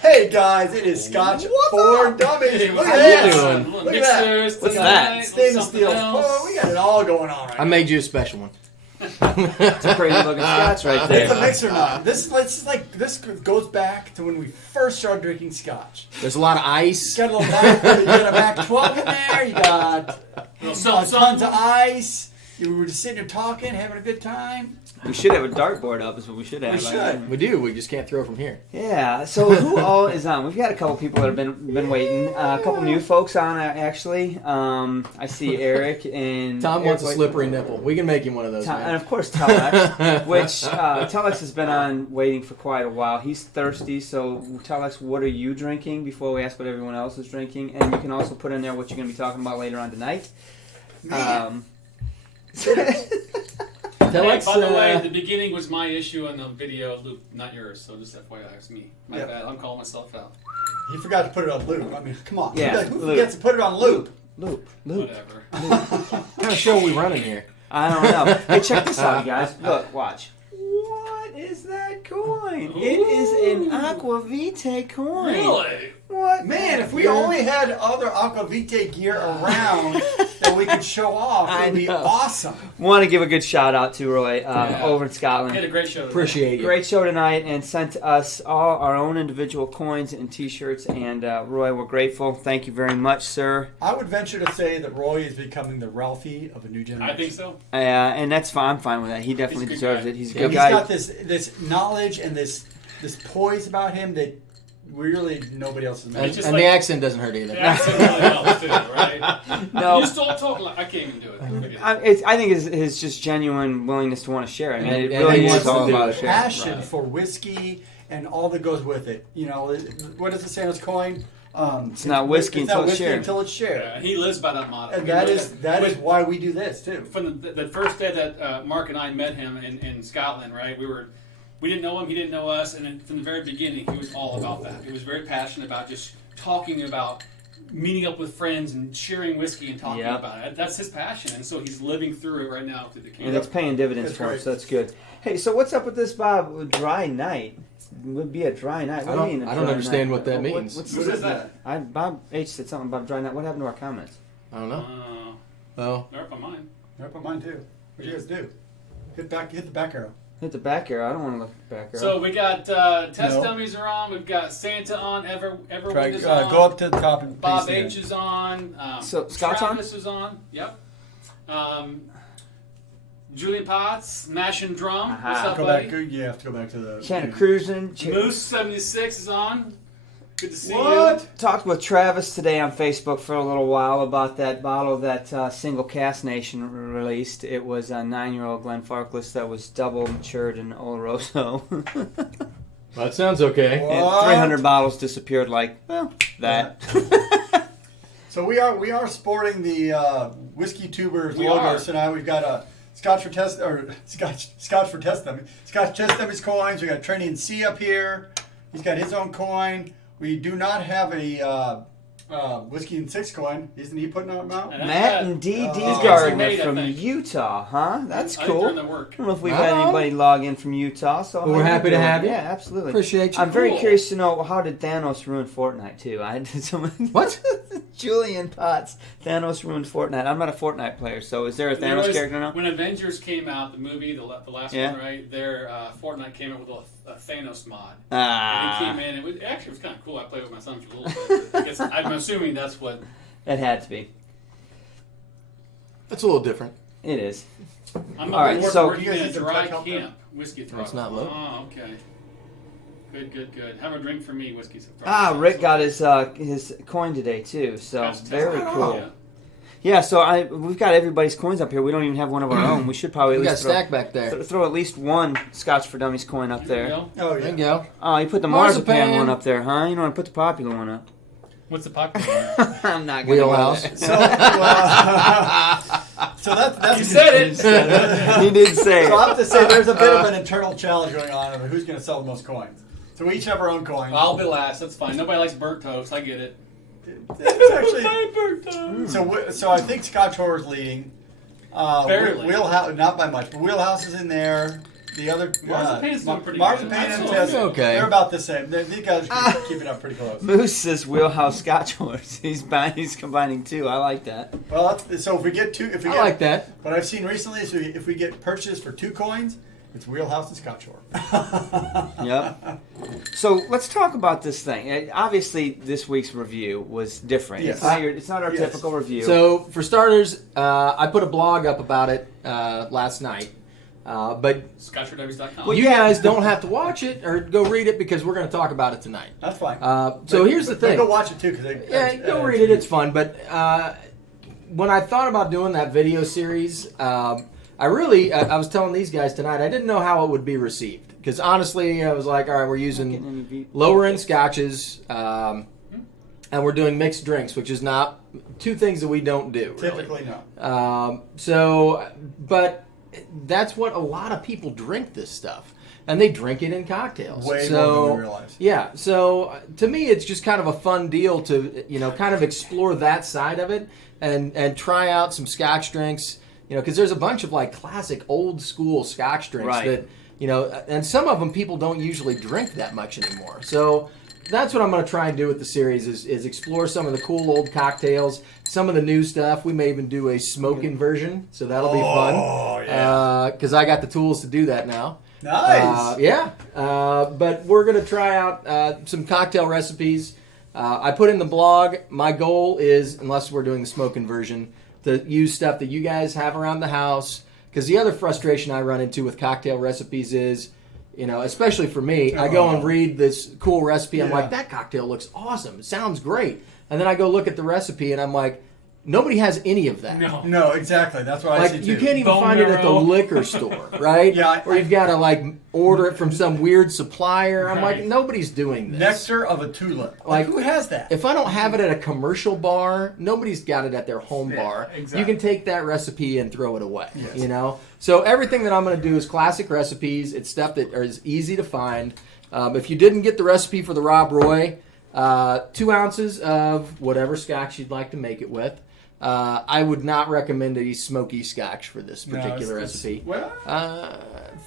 Hey guys, it is Scotch for Dummies. Look at that. Look at that. What's that? Stainless steel. Oh, we got it all going on right now. I made you a special one. It's a crazy looking Scotch right there. It's a mixer now. This goes back to when we first started drinking Scotch. There's a lot of ice. You got a little back, you got a back 12 in there. You got tons of ice. You were just sitting there talking, having a good time. We should have a dartboard up, is what we should have. We should. We do. We just can't throw from here. Yeah. So who all is on? We've got a couple people that have been waiting. A couple new folks on actually. I see Eric and Tom wants a slippery nipple. We can make him one of those. And of course Telex, which Telex has been on waiting for quite a while. He's thirsty, so Telex, what are you drinking before we ask what everyone else is drinking? And you can also put in there what you're going to be talking about later on tonight. Hey, by the way, the beginning was my issue on the video loop, not yours. So just FYI, it's me. My bad. I'm calling myself out. He forgot to put it on loop. I mean, come on. Yeah, Who forgets to put it on loop? Loop. Whatever. What kind of show are we running here? I don't know. Hey, check this out, guys. Look, watch. What is that coin? Ooh. It is an Aqua Vitae coin. Really? What? Man, if we only had other Aqua Vitae gear around that we could show off, it would be awesome. Want to give a good shout out to Roy over in We Scotland. had a great show today. Appreciate you. Great show tonight, and sent us all our own individual coins and T-shirts. And Roy, we're grateful. Thank you very much, sir. I would venture to say that Roy is becoming the Ralphie of a new generation. I think so. And that's fine. I'm fine with that. He definitely He's a good deserves guy. it. He's a He's good guy. got this knowledge and this poise about him that really nobody else has And, mentioned. just and like- the accent doesn't hurt either. The accent really helps too, right? No. You still talk like I can't even do it. I think his just genuine willingness to want to share it. I mean, it And really he is wants all to do about it. sharing. Passion Right. for whiskey and all that goes with it. You know, what does it say on his coin? It's not whiskey it's until not it's whiskey shared. until it's shared. Yeah, he lives by that motto. And that is why we do this too. From the first day that Mark and I met him in Scotland, right? We didn't know him, he didn't know us, and then from the very beginning, he was all about that. He was very passionate about just talking about meeting up with friends and sharing whiskey and talking about it. That's his passion, and so he's living through it right now through the And camp. it's paying dividends That's for him, right. so that's good. Hey, so what's up with this, Bob? Dry night? It would be a dry night. What do you mean a I don't dry understand night? what that means. What's What is that? Bob H said something about dry night. What happened to our comments? I don't know. Uh, Oh. they're up on mine. Right on mine too. What do you guys do? Hit the back arrow. Hit the back arrow. I don't want to look at the back arrow. So we got Test No. Dummies are on. We've got Santa on. Try, Everyone is on. go up to the top and Bob paste it in. H is on. So, Scott's on? Travis is on. Yep. Julian Potts, Mash and Drum. Aha. What's up, Go buddy? back. You have to go back to the. Santa Cruising. Moose 76 is on. Good to see What? Talked with Travis today on Facebook for a little while about that bottle that Single Cask Nation released. It was a 9-year-old Glenfarclas that was double matured in Oloroso. That sounds okay. What? And 300 bottles disappeared like, well, that. So we are sporting the whiskey tubers We logo are. tonight. We've got a Scotch for test Dummies. Scotch test dummies coins. We got Trini and C up here. He's got his own coin. We do not have a whiskey and 6 coin. Isn't he putting them out? And Matt and D.D. Oh. Gardner Made, I from think. Utah, huh? That's I think cool. they're I in the work. don't know if we've Right had on. anybody log in from Utah, so Well, we're how happy to doing? have you. Yeah, absolutely. Appreciate you. I'm very Cool. curious to know, how did Thanos ruin Fortnite too? I had someone. What? Julian Potts. Thanos ruined Fortnite. I'm not a Fortnite player, so is there a Thanos character now? When Avengers came out, the movie, the last Yeah. one, right? Their Fortnite came out with a Thanos mod. Ah. And he came in. It actually was kind of cool. I played with my son for a little bit. I guess, I'm assuming that's what. It had to be. That's a little different. It is. I'm All right, so- working You guys in a need some dry tech help there? camp whiskey throw. That's not low. Oh, okay. Good. Have a drink for me, whiskey. Rick got his coin today too, so That's very cool. cool. Yeah. Yeah, so we've got everybody's coins up here. We don't even have one of our own. We should probably at We got a least stack back there. throw at least one Scotch for Dummies coin up There you there. go. Oh There yeah. you go. Oh, you put the Marzipan. marzipan one up there, huh? You don't want to put the popular one up. What's the popular one? I'm not gonna Wheelhouse. go there. So that's You said it. He did say So I it. have to say there's a bit of an internal challenge going on over who's going to sell the most coins. So we each have our own coin. I'll be last. That's fine. Nobody likes burnt toast. I get it. It's actually so I think Scotch Horror's leading. Barely. Wheelhouse, not by much, but Wheelhouse is in there. The other Marzipan's doing pretty Marzipan good. and Absolutely. Tess, Okay. they're about the same. These guys are keeping up pretty close. Moose says Wheelhouse Scotch Horse. He's combining two. I like that. Well, so if we get I like that. What I've seen recently is if we get purchases for 2 coins, it's Wheelhouse and Scotch Horror. Yep. So let's talk about this thing. Obviously, this week's review was different. Yes. It's not our Yes. typical review. So, for starters, I put a blog up about it last night. But ScotchForDummies.com. you guys don't have to watch it or go read it because we're going to talk about it tonight. That's fine. So here's the But thing. go watch it too, because Go read it. It's fun. But when I thought about doing that video series, I was telling these guys tonight, I didn't know how it would be received. Because honestly, I was like, all right, we're using lower end scotches, and we're doing mixed drinks, which is not 2 things that we don't do. Really. Typically, no. But that's what a lot of people drink this stuff. And they drink it in cocktails. Way more than we realize. Yeah, so to me it's just kind of a fun deal to, kind of explore that side of it and try out some Scotch drinks, because there's a bunch of like classic old school Scotch drinks Right. that, and some of them people don't usually drink that much anymore. So that's what I'm going to try and do with the series is explore some of the cool old cocktails, some of the new stuff. We may even do a smoking version, so that'll be fun. Oh, yeah. Because I got the tools to do that now. Nice. But we're going to try out some cocktail recipes. I put in the blog, my goal is, unless we're doing the smoking version, to use stuff that you guys have around the house. Because the other frustration I run into with cocktail recipes is, especially for me, I go and read this cool recipe. I'm Yeah. like, that cocktail looks awesome. It sounds great. And then I go look at the recipe and I'm like, nobody has any of that. No, exactly. That's what I see Like, too. you can't even Bone find it at the marrow. liquor store, right? Yeah, or you've got to, order it from some weird supplier. I'm like, Right. nobody's doing this. Nectar of a tulip. Like, Who has that? If I don't have it at a commercial bar, nobody's got it at their home Yeah, bar. exactly. You can take that recipe and throw it away, Yes. So everything that I'm going to do is classic recipes. It's stuff that is easy to find. If you didn't get the recipe for the Rob Roy, 2 ounces of whatever Scotch you'd like to make it with. I would not recommend a smoky Scotch for this particular recipe. Well,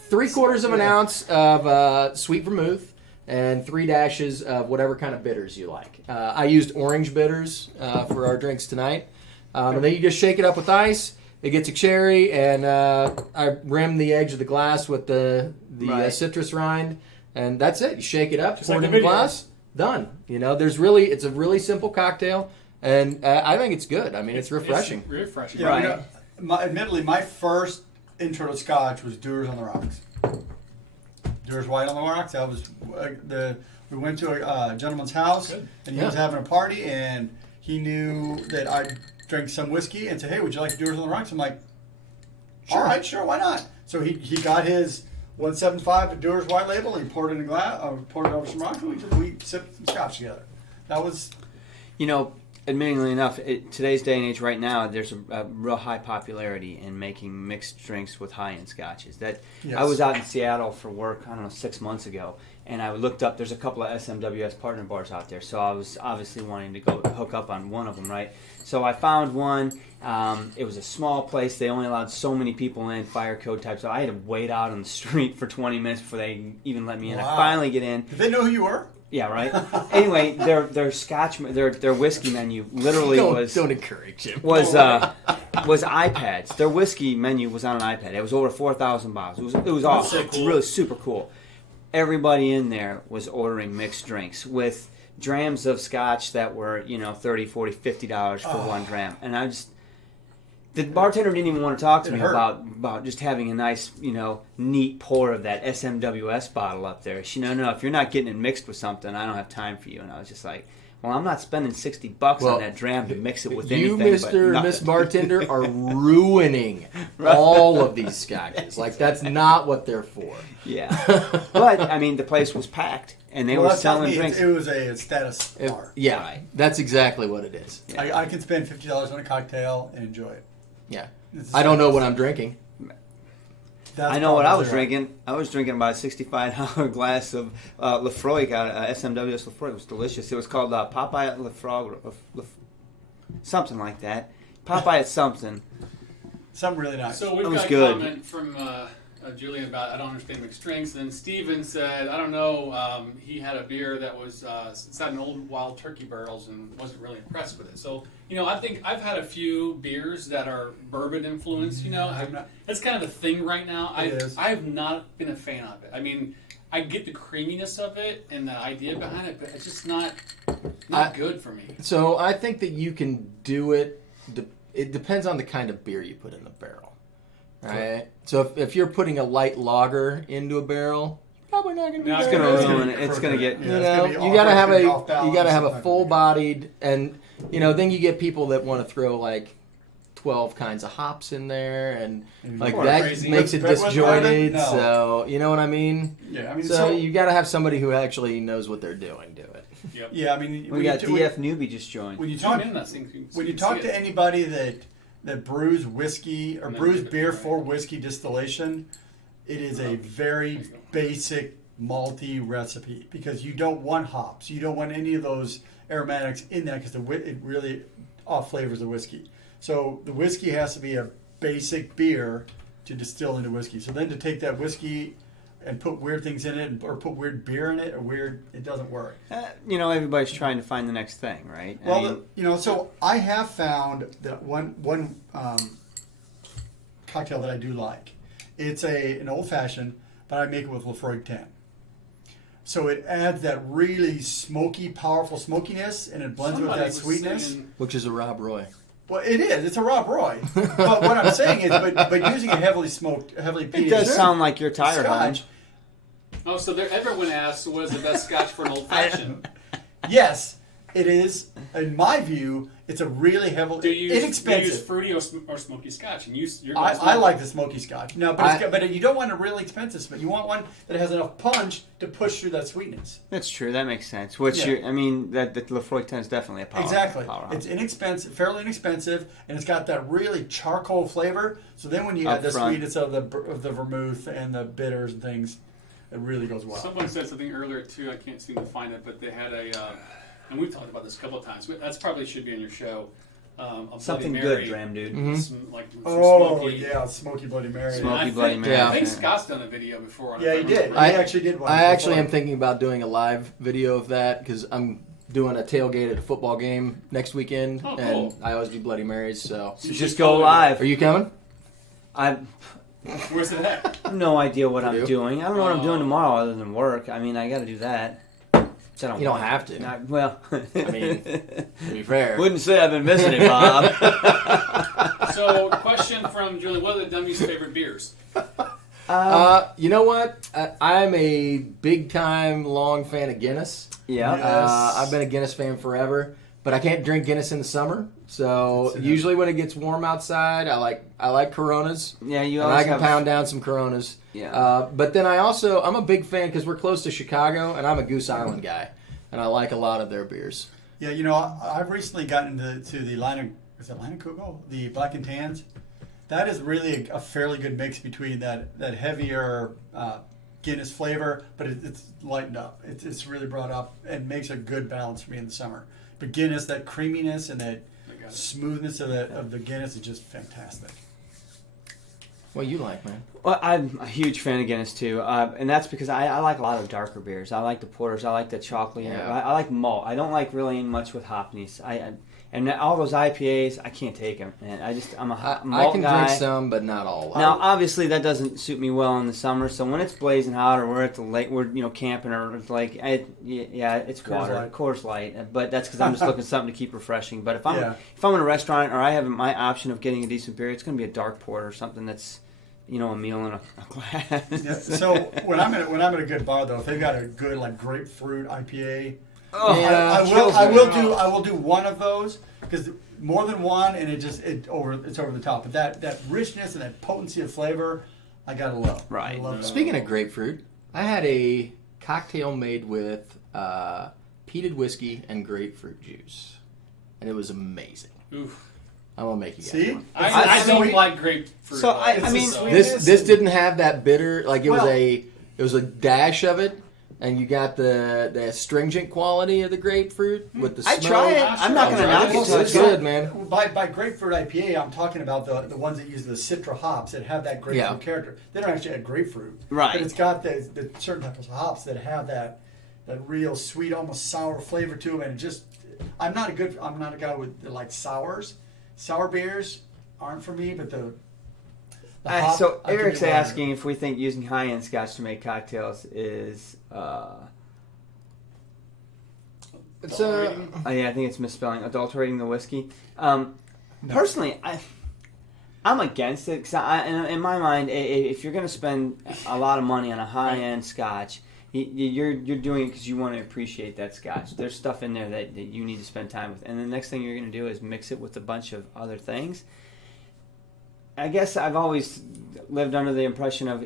3/4 of an ounce of sweet vermouth and 3 dashes of whatever kind of bitters you like. I used orange bitters for our drinks tonight. And then you just shake it up with ice. It gets a cherry, and I rim the edge of the glass with the Right. citrus rind, and that's it. You shake it up, Just pour like it in the the video. glass, done. It's a really simple cocktail, and I think it's good. I mean, it's refreshing. It's refreshing. yeah, Right. admittedly, my first intro to Scotch was Dewar's on the Rocks. Dewar's White on the Rocks. That was we went to a gentleman's house, Good. and he was having a party, and he knew that I drank some whiskey, and said, "Hey, would you like Dewar's on the Rocks?" I'm like, "All right, sure, why not?" So he got his 175 Dewar's White label, and he poured it in a glass, poured it over some rocks, and we sipped some Scotch together. That was Admittingly enough, today's day and age right now, there's a real high popularity in making mixed drinks with high-end scotches. Yes. I was out in Seattle for work, 6 months ago, and I looked up, there's a couple of SMWS partner bars out there, so I was obviously wanting to go hook up on one of them, right? So I found one. It was a small place. They only allowed so many people in, fire code type, so I had to wait out on the street for 20 minutes before they even let me in. Wow. I finally get in. Did they know who you were? Yeah, right. Anyway, their Scotch, their whiskey menu literally Don't encourage him. was iPads. Their whiskey menu was on an iPad. It was over 4,000 bottles. It was awesome. so cool. Really super cool. everybody in there was ordering mixed drinks with drams of scotch that were, $30, $40, $50 for one dram. And the bartender didn't even want to talk to me about just having a nice, neat pour of that SMWS bottle up there. She, no, if you're not getting it mixed with something, I don't have time for you. And I was just like, well, I'm not spending $60 on that dram to mix it with anything. You, Mr. and Miss Bartender, are ruining all of these scotches. Like, that's not what they're for. Yeah. But, I mean, the place was packed, and they were selling drinks. It was a status bar. Yeah, Right. That's exactly what it is. Yeah. I can spend $50 on a cocktail and enjoy it. Yeah. I don't know what I'm drinking. That's I know what I was probably drinking. I was drinking about a $65 glass of Laphroaig, SMWS Laphroaig. It was delicious. It was called Popeye Laphroaig, something like that. Popeye at something. Something really nice. So we've That was got a good. comment from Julian about I don't understand mixed drinks. And then Steven said, I don't know, he had a beer that was sat in old wild turkey barrels and wasn't really impressed with it. So, I think I've had a few beers that are bourbon influenced, That's kind of a thing right now. I have not been a fan of it. I mean, I get the creaminess of it and the idea behind it, but it's just not good for me. So I think that you can do it. It depends on the kind of beer you put in the barrel, right? So if you're putting a light lager into a barrel, probably not going to be. It's very going to good. ruin it. It's going to get. You got to have a full-bodied, and then you get people that want to throw like 12 kinds of hops in there, and like that crazy. makes it But disjointed. no. So you know what I mean? Yeah, I mean, So you got to have somebody who actually knows what they're doing do it. Yep. yeah, I mean, We got DF Newbie just joined. when you Zoom talk in, that thing, when you talk to anybody that brews whiskey or And then brews you get beer the- for whiskey distillation, it is a very basic malty recipe because you don't want hops, you don't want any of those aromatics in that because it really off flavors the whiskey. So the whiskey has to be a basic beer to distill into whiskey. So then to take that whiskey and put weird things in it or put weird beer in it it doesn't work. Everybody's trying to find the next thing, right? Well, so I have found that one cocktail that I do like. It's an old fashioned, but I make it with Laphroaig 10. So it adds that really smoky, powerful smokiness, and it blends with that sweetness. Which is a Rob Roy. Well, it is. It's a Rob Roy. But what I'm saying is, but using a heavily smoked, heavily peated it does sound like your tire Scotch. Oh, so everyone asks, what is the best scotch for an old fashioned? Yes, it is. In my view, it's a really heavily Do you inexpensive. use fruity or smoky scotch? And you're I like the smoky scotch. No, but you don't want a really expensive Scotch. You want one that has enough punch to push through that sweetness. That's true. That makes sense. Which Yeah. that the Laphroaig 10 is definitely a powerhouse. Exactly. Powerhouse. It's inexpensive, fairly inexpensive, and it's got that really charcoal flavor. So then when you add the Upfront. sweetness of the vermouth and the bitters and things, it really goes well. Someone said something earlier too. I can't seem to find it, but they had and we've talked about this a couple of times. That's probably should be on your show. A Something Bloody Mary, good, Dram Dude. some Oh smoky. yeah, smoky Bloody Mary. Smoky I Bloody think, Mary. I think Yeah. Scott's done a video before on it. Yeah, if he I did. remember. He actually did one. I actually before. am thinking about doing a live video of that because I'm doing a tailgate at a football game next weekend, Oh, cool. and I always do Bloody Marys. So, So just go live. are you coming? I Where's it at? have no idea what I'm You? doing. I don't know what I'm doing tomorrow other than work. I mean, I got to do that. So I You don't want have to. well, I mean, to be fair. wouldn't say I've been missing it, Bob. So, question from Julie: what are the Dummies' favorite beers? You know what? I'm a big time long fan of Guinness. Yeah. Yes. I've been a Guinness fan forever, but I can't drink Guinness in the summer. So That's it. usually when it gets warm outside, I like Coronas. Yeah, you And always I can have. pound down some Coronas. Yeah. But then I'm a big fan because we're close to Chicago, and I'm a Goose Island guy, and I like a lot of their beers. Yeah, I've recently gotten to the line of, is it line of Kugel? The Black and Tans. That is really a fairly good mix between that heavier Guinness flavor, but it's lightened up. It's really brought up and makes a good balance for me in the summer. But Guinness, that creaminess and that I got it. smoothness of the Guinness is just fantastic. What you like, man? Well, I'm a huge fan of Guinness too, and that's because I like a lot of darker beers. I like the porters. I like the chocolate. Yeah. I like malt. I don't like really much with hopness. And all those IPAs, I can't take them. And I'm a I malt can guy. drink some, but not all. Now, obviously, that doesn't suit me well in the summer. So when it's blazing hot, or we're at the lake, we're camping, or it's like, it's Coors water, Light. Coors Light. But that's because I'm just looking for something to keep refreshing. But if I'm Yeah. in a restaurant, or I have my option of getting a decent beer, it's going to be a dark porter or something that's, a meal in a glass. Yeah, so when I'm at a good bar though, if they've got a good like grapefruit IPA, Yeah, I will do one of those because more than one and it's over the top. But that richness and that potency of flavor, I gotta love. Right. I love that. Speaking of grapefruit, I had a cocktail made with peated whiskey and grapefruit juice, and it was amazing. Oof. I'm gonna make you guys See? one. I don't sweet. like grapefruit. So, I It's mean, a sweet- This didn't have that bitter. Like it Well- was a dash of it, and you got the astringent quality of the grapefruit with the I smoke. try it. I'm not going to knock it. It's till it's good, man. By grapefruit IPA, I'm talking about the ones that use the citra hops that have that grapefruit Yeah. character. They don't actually have grapefruit, Right. But it's got the certain types of hops that have that real sweet, almost sour flavor to them. And it just, I'm not a guy with that likes sours. Sour beers aren't for me, but the hop, So I can Eric's get behind. asking if we think using high-end Scotch to make cocktails is. It's I think it's misspelling, adulterating the whiskey. Personally, I'm against it because in my mind, if you're going to spend a lot of money on a high-end Scotch, you're doing it because you want to appreciate that Scotch. There's stuff in there that you need to spend time with, and the next thing you're going to do is mix it with a bunch of other things. I guess I've always lived under the impression of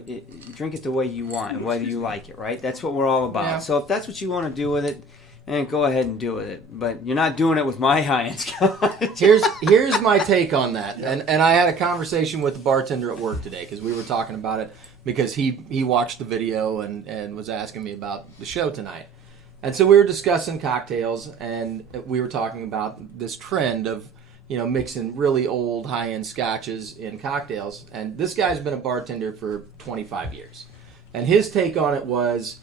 drink it the way you want, and whether you like it, right? That's what we're all about. Yeah. So if that's what you want to do with it, and go ahead and do it. But you're not doing it with my high-end Scotch. Here's my take on that, and I had a conversation with the bartender at work today because we were talking about it because he watched the video and was asking me about the show tonight, and so we were discussing cocktails and we were talking about this trend of mixing really old high-end scotches in cocktails, and this guy's been a bartender for 25 years, and his take on it was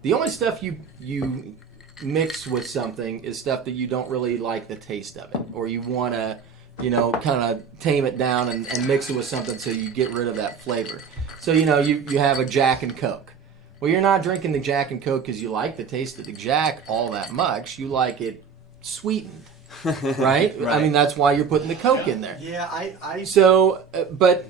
the only stuff you mix with something is stuff that you don't really like the taste of it, or you want to, kind of tame it down and mix it with something so you get rid of that flavor. So, you have a Jack and Coke. Well, you're not drinking the Jack and Coke because you like the taste of the Jack all that much. You like it sweetened, right? I mean, that's why you're putting the Coke in there. Yeah, I So, but,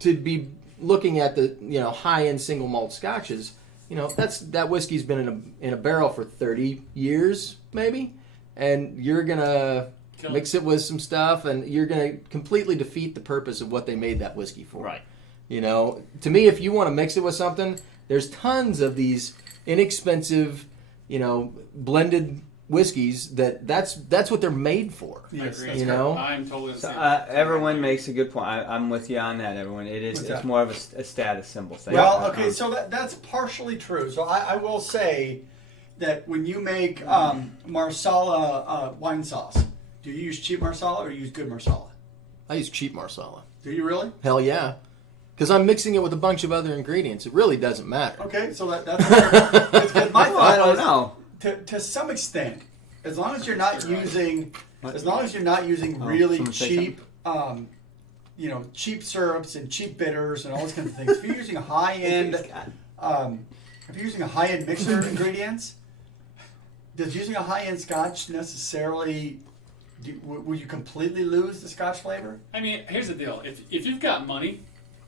to be looking at the, high-end single malt scotches, that whiskey's been in a barrel for 30 years, maybe, and you're gonna mix it with some stuff, and you're gonna completely defeat the purpose of what they made that whiskey for. Right. To me, if you want to mix it with something, there's tons of these inexpensive, blended whiskeys that's what they're made for. Yes, I that's agree. correct. I'm totally the So, same. everyone makes a good point. I'm with you on that, everyone. What's It's that? more of a status symbol thing. Well, okay, so that's partially true. So I will say that when you make Marsala wine sauce, do you use cheap Marsala or you use good Marsala? I use cheap Marsala. Do you really? Hell yeah, because I'm mixing it with a bunch of other ingredients. It really doesn't matter. Okay, so that's fair. It's my thought I don't was, know. To some extent, as long as you're not using really someone say cheap, cheap syrups and cheap bitters and all those kinds of things. If you're using high end mixer ingredients, does using a high end Scotch necessarily? Would you completely lose the Scotch flavor? I mean, here's the deal: if you've got money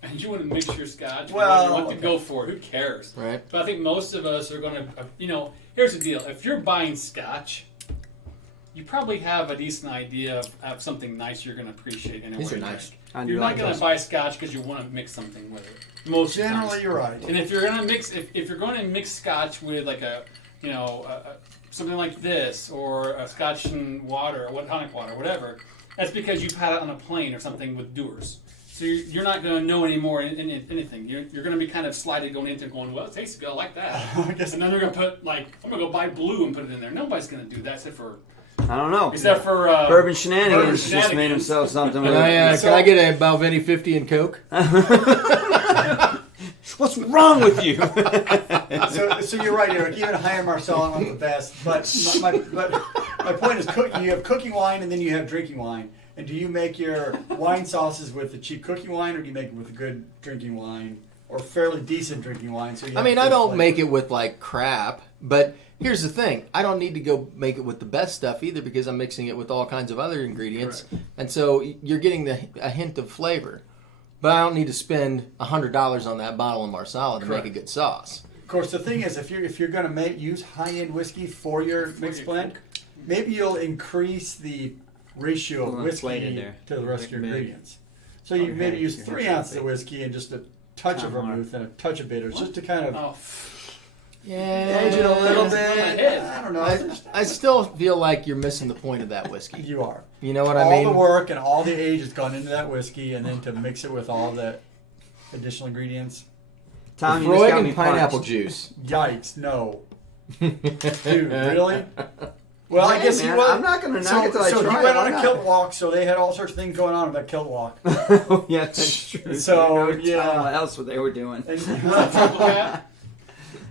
and you want to mix your Scotch, Well, you want to go for it. Who cares? Right. But I think most of us are going to, here's the deal: if you're buying Scotch, you probably have a decent idea of something nice you're going to appreciate in a These way are to nice. drink. You're not going to buy Scotch because you want to mix something with it. Most Generally, times. you're right. And if you're going to mix, if you're going to mix Scotch with like something like this, or a Scotch and water, or tonic water, whatever, that's because you've had it on a plane or something with Dewar's. So you're not going to know anymore in anything. You're going to be kind of slided going into it going, well, it tastes good, I like that. I guess- And then they're going to put, I'm going to go buy blue and put it in there. Nobody's going to do that except for I don't know. Bourbon Bourbon Shenanigans just Shenanigans. made himself something with Can it. I get a Balvenie 50 and Coke? What's wrong with you? So you're right, Eric. Even higher Marsala are the best. But my point is, you have cooking wine and then you have drinking wine. And do you make your wine sauces with the cheap cooking wine, or do you make it with a good drinking wine or fairly decent drinking wine? So I mean, I don't make it with like crap, but here's the thing: I don't need to go make it with the best stuff either, because I'm mixing it with all kinds of other ingredients, and so you're getting a hint of flavor. But I don't need to spend $100 on that bottle of Marsala to make a good sauce. Of course, the thing is, if you're going to use high-end whiskey for your mixed blend, maybe you'll increase the ratio of whiskey to the rest of your ingredients. So you maybe use 3 ounces of whiskey and just a touch of vermouth and a touch of bitters, just to kind of age it a little bit. I don't know. I still feel like you're missing the point of that whiskey. You are. You know what I mean? All the work and all the age has gone into that whiskey, and then to mix it with all the additional ingredients. Tom, you Laphroaig and pineapple juice. Yikes! No, dude, really? Well, I guess man, he was. I'm not going to knock it till I try it. So he went on a kilt walk, so they had all sorts of things going on at that kilt walk. Oh, yeah, that's true. So, yeah. What else what they were doing?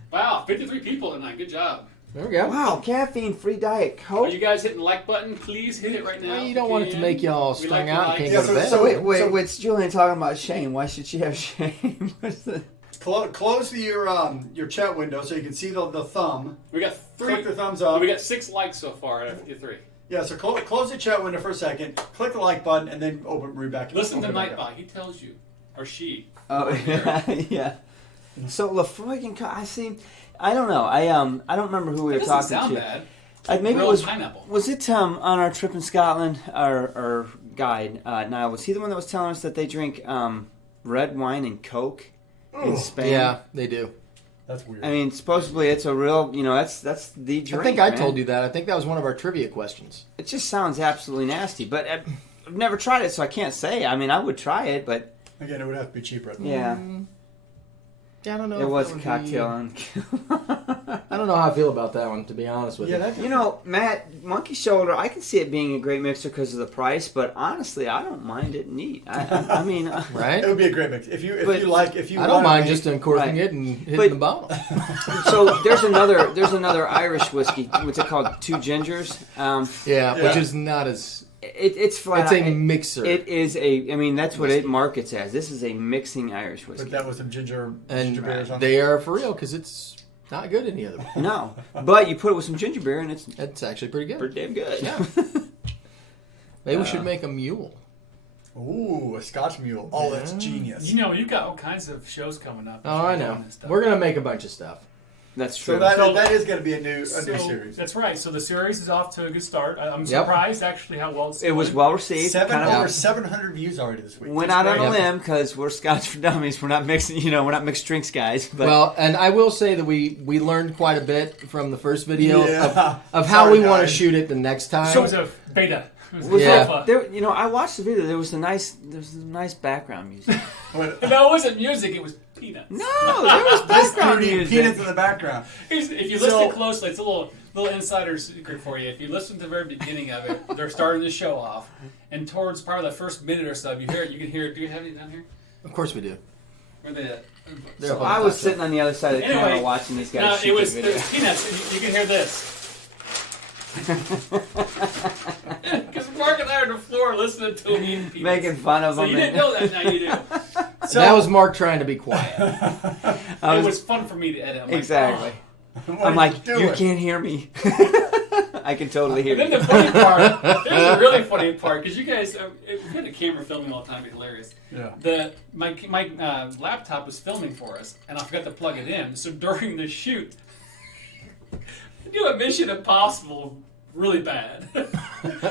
Wow, 53 people tonight. Good job. There we go. Wow, caffeine-free Diet Coke. Are you guys hitting the like button? Please hit it right now. Well, you don't want it to make you all strung out and can't go to bed. So wait, Julian talking about shame. Why should she have shame? Close your chat window so you can see the thumb. We got 3. Click the thumbs up. We got 6 likes so far out of 3. Yeah, so close the chat window for a second. Click the like button and then read back. Listen to Nightbot. He tells you, or she. Oh yeah. So Laphroaig and I see. I don't know. I don't remember who we were talking sound to. Bad. Maybe Real it was pineapple. Was it on our trip in Scotland? Our guide Niall, was he the one that was telling us that they drink red wine and Coke in Spain? Yeah, they do. That's weird. I mean, supposedly it's a real. That's the drink. I think I man. told you that. I think that was one of our trivia questions. It just sounds absolutely nasty. But I've never tried it, so I can't say. I mean, I would try it, but again, it would have to be cheaper. Yeah. I don't know. It was a cocktail. I don't know how I feel about that one, to be honest with you. You know, Matt, Monkey Shoulder, I can see it being a great mixer because of the price, but honestly, I don't mind it neat. I mean, right? It would be a great mix if you I don't mind just uncorking it and hitting the bottle. So there's another Irish whiskey. What's it called? Two Gingers. Which is not as. It's flat. It's a mixer. It is a. I mean, that's what it markets as. This is a mixing Irish whiskey. But that was some ginger beer. They are for real because it's not good any other way. No, but you put it with some ginger beer and it's actually pretty good. Pretty damn good. Yeah. Maybe we should make a mule. Ooh, a Scotch mule. Oh, that's genius. You know, you've got all kinds of shows coming up. Oh, I know. We're gonna make a bunch of stuff. That's true. So that is going to be a new series. That's right. So the series is off to a good start. I'm surprised actually how well it was well received. Over 700 views already this week. Went out on a limb because we're Scotch for Dummies. We're not mixing. We're not mixed drinks guys. But. Well, and I will say that we learned quite a bit from the first video of how we want to shoot it the next time. So it was a beta. I watched the video. There was a nice background music. No, it wasn't music. It was peanuts. No, there was background music. Peanuts in the background. If you listen closely, it's a little insider secret for you. If you listen to the very beginning of it, they're starting the show off, and towards probably the first minute or so, you can hear it. Do you have it down here? Of course we do. Where they at? So I was sitting on the other side of the camera watching these guys. No, it was peanuts. And you can hear this. Because Mark and I are on the floor listening to him eating peanuts. Making fun of them. So you didn't know that, now you do. So that was Mark tryrying to be quiet. It was fun for me to edit. Exactly. I'm like, you can't hear me. I can totally hear you. And then the funny part, there's a really funny part, because you guys, we had a camera filming all the time, it'd be hilarious. Yeah. My laptop was filming for us, and I forgot to plug it in. So during the shoot, I do a Mission Impossible really bad.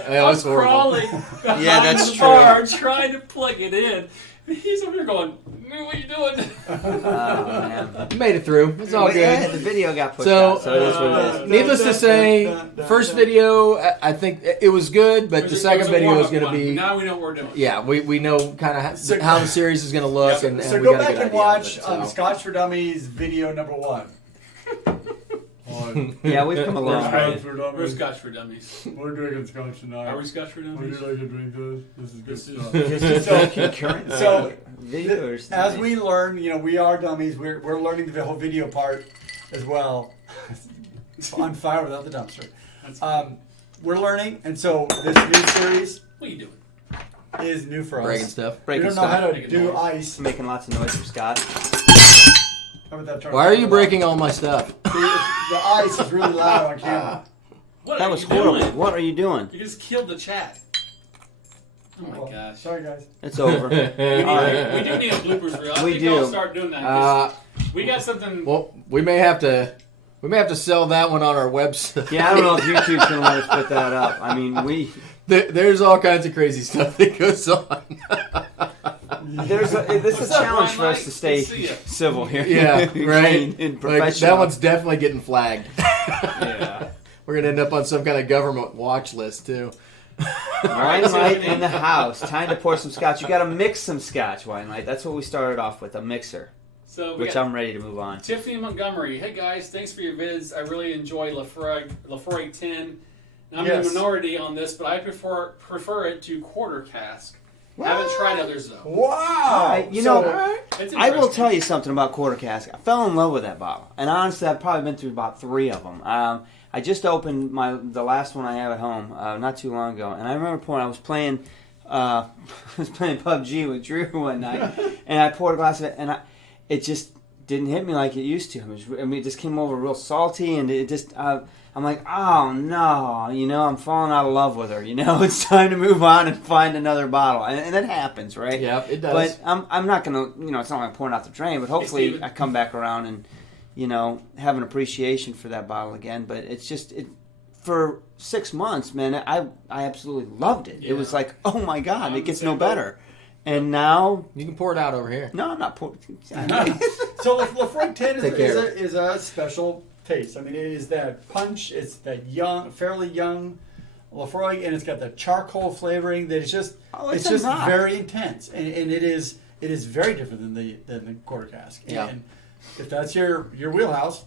I was crawling behind the bar trying to plug it in. He's over there going, what are you doing? Oh, man. You made it through. It's all good. Yeah, the video got pushed out, so it is what it is. Needless to say, first video, I think it was good, but the second video is going to be... Now we know what we're doing. Yeah, we know kind of how the series is going to look. Yeah. And so we go got back and watch Scotch for Dummies video number 1. Yeah, we've come a long way. We're Scotch for Dummies. We're drinking Scotch tonight. Are we Scotch for Dummies? Would you like to drink this? This is good stuff. This is so concurrent. So videos. As we learn, we are dummies. We're learning the whole video part as well. It's on fire without the dumpster. We're learning, and so this new series What are you doing? is new for us. Breaking stuff. We don't know how to do ice. Making lots of noise for Scott. How about that turn? Why are you breaking all my stuff? The ice is really loud on camera. What That are was you horrible. doing? What are you doing? You just killed the chat. Oh my Well, gosh. Sorry, guys. It's over. We do need a bloopers reel. I We think do. I'll start doing that. 'Cause we got something. Well, we may have to sell that one on our website. Yeah, I don't know if YouTube's gonna let us put that up. I mean, There's all kinds of crazy stuff that goes on. this is a challenge for us to stay Good to see ya. civil here. Yeah, right. And Like, professional. that one's definitely getting flagged. Yeah. We're gonna end up on some kind of government watch list too. Wine light in the house. Time to pour some scotch. You got to mix some scotch, wine light. That's what we started off with, a mixer, So we which got I'm ready to move on. Tiffany Montgomery. Hey guys, thanks for your vids. I really enjoy Laphroaig 10. Now, I'm in Yes. the minority on this, but I prefer it to quarter cask. Haven't tried others though. Wow. You know, It's I will interesting. tell you something about quarter cask. I fell in love with that bottle, and honestly, I've probably been through about 3 of them. I just opened the last one I have at home not too long ago, and I remember pouring. I was playing PUBG with Drew one night, and I poured a glass of it, and it just didn't hit me like it used to. It just came over real salty, and it just. I'm like, oh no, I'm falling out of love with her. It's time to move on and find another bottle, and it happens, right? Yeah, it does. But I'm not gonna, it's not like pouring out the drain. But hopefully, Steven. I come back around and, have an appreciation for that bottle again. But it's just for 6 months, man. I absolutely loved it. Yeah. It was like, oh my god, I'm it gets the no same better. And now, You can pour it out over here. no, I'm not pouring. So Laphroaig 10 Take care. is a special taste. I mean, it is that punch. It's that fairly young Laphroaig, and it's got the charcoal flavoring that is just it's it's just enough. very intense, and it is very different than the quarter cask. Yeah. And if that's your wheelhouse,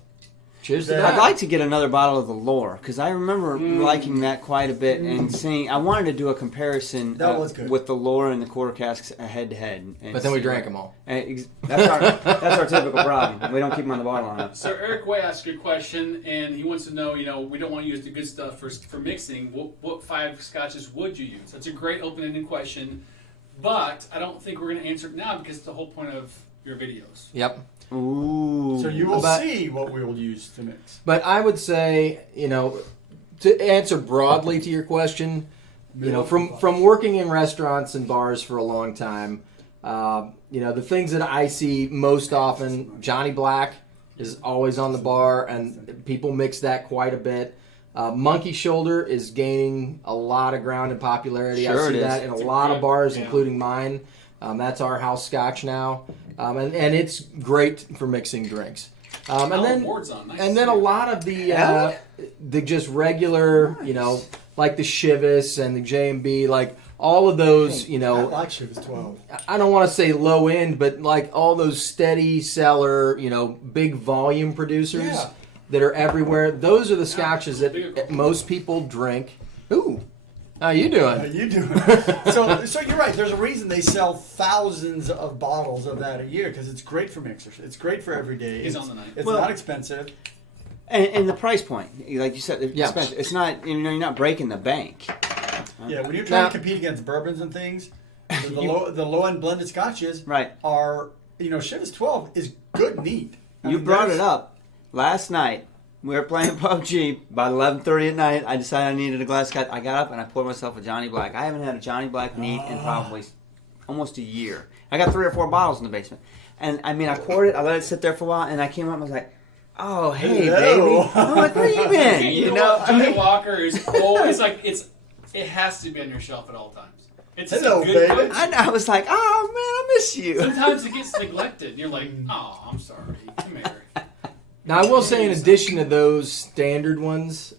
Cheers to I'd that. I'd like to get another bottle of the Lore because I remember liking that quite a bit and seeing. I wanted to do a comparison That was good. with the Lore and the quarter casks head to head. But then we drank them all. That's our typical problem. We don't keep them on the bottle line. So Eric Way asked you a question, and he wants to know, we don't want to use the good stuff for mixing. What 5 scotches would you use? That's a great open-ended question, but I don't think we're going to answer it now because it's the whole point of your videos. Yep. Ooh. so you will But- see what we will use to mix. But I would say, to answer broadly to your question, from working in restaurants and bars for a long time, the things that I see most often, Johnny Black is always on the bar, and people mix that quite a bit. Monkey Shoulder is gaining a lot of ground and popularity. Sure I see it is. that in a It's a lot great- of bars, yeah. including mine. That's our house scotch now, and it's great for mixing drinks. And then boards on. Nice and then a lot of the just regular, like the Chivas and the J&B, like all of those, I like Chivas 12. I don't want to say low end, but like all those steady seller, big volume producers Yeah. that are everywhere. Those are the scotches that most people drink. Ooh, how you How doing? you doing? So you're right. There's a reason they sell thousands of bottles of that a year because it's great for mixers. It's great for every day. He's It's- on the night. It's Well- not expensive. And the price point, like you said, it's Yeah. expensive. It's not, you're not breaking the bank. Yeah, when you're trying Now- to compete against bourbons and things, the low end blended scotches Right. are Chivas 12 is good and neat. I You mean, brought there's- it up last night. We were playing PUBG. About 11:30 at night, I decided I needed a glass of scotch. I got up and I poured myself a Johnny Black. I haven't had a Johnny Black neat in probably almost a year. I got 3 or 4 bottles in the basement. And I mean, I poured it, I let it sit there for a while, and I came up and I was like, oh, hey, Hello. baby. I'm like, where you been? You know what? Johnny Walker is always like it has to be on your shelf at all times. It's Hello, a good baby. punch. I was like, oh, man, I miss you. Sometimes it gets neglected, and you're like, oh, I'm sorry. Come here. Now, I will say, in addition to those standard ones,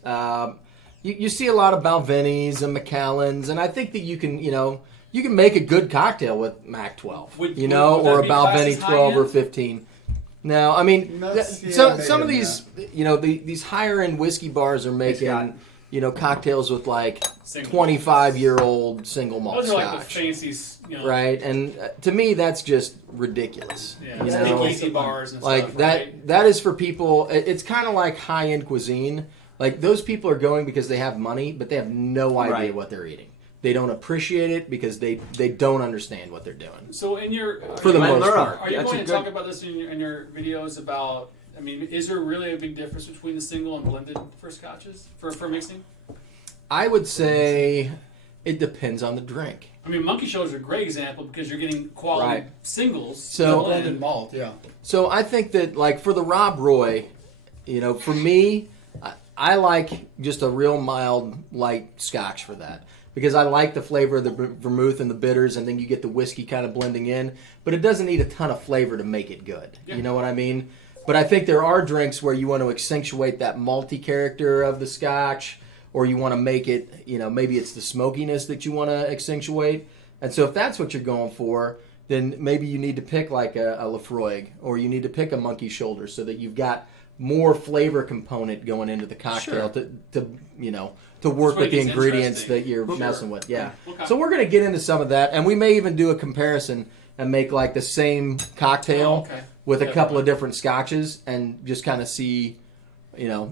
you see a lot of Balvenis and Macallans, and I think that you can make a good cocktail with Mac 12, Would or that a be classed Balvenie as 12 or high-end? 15. Now, I mean, That's- yeah, some maybe of I'm these, these higher end whiskey bars are making, Scott. cocktails with like Single 25-year-old single malt Those are like Scotch. the fancy, Right, and to me, that's just ridiculous. Yeah, you it's know? speakeasy bars and Like stuff, that. right? That is for people. It's kind of like high-end cuisine. Like those people are going because they have money, but they have no idea Right. what they're eating. They don't appreciate it because they don't understand what they're doing. So in your For the most Glenmurra. part. are you That's going a to good- talk about this in your videos about? I mean, is there really a big difference between the single and blended for scotches for mixing? I would say it depends on the drink. I mean, Monkey Show is a great example because you're getting quality Right. singles. So- Blended malt, yeah. So I think that, like, for the Rob Roy, for me, I like just a real mild, light Scotch for that. Because I like the flavor of the vermouth and the bitters, and then you get the whiskey kind of blending in. But it doesn't need a ton of flavor to make it good. Yeah. You know what I mean? But I think there are drinks where you want to accentuate that malty character of the Scotch, or you want to make it, maybe it's the smokiness that you want to accentuate. And so if that's what you're going for, then maybe you need to pick like a Laphroaig, or you need to pick a Monkey Shoulder, so that you've got more flavor component going into the cocktail Sure. to work That's with the what makes it ingredients interesting. that you're Sure. messing with. Yeah. Okay. So we're going to get into some of that, and we may even do a comparison and make like the same cocktail Oh, okay. with a Yeah. couple of different scotches, and just kind of see,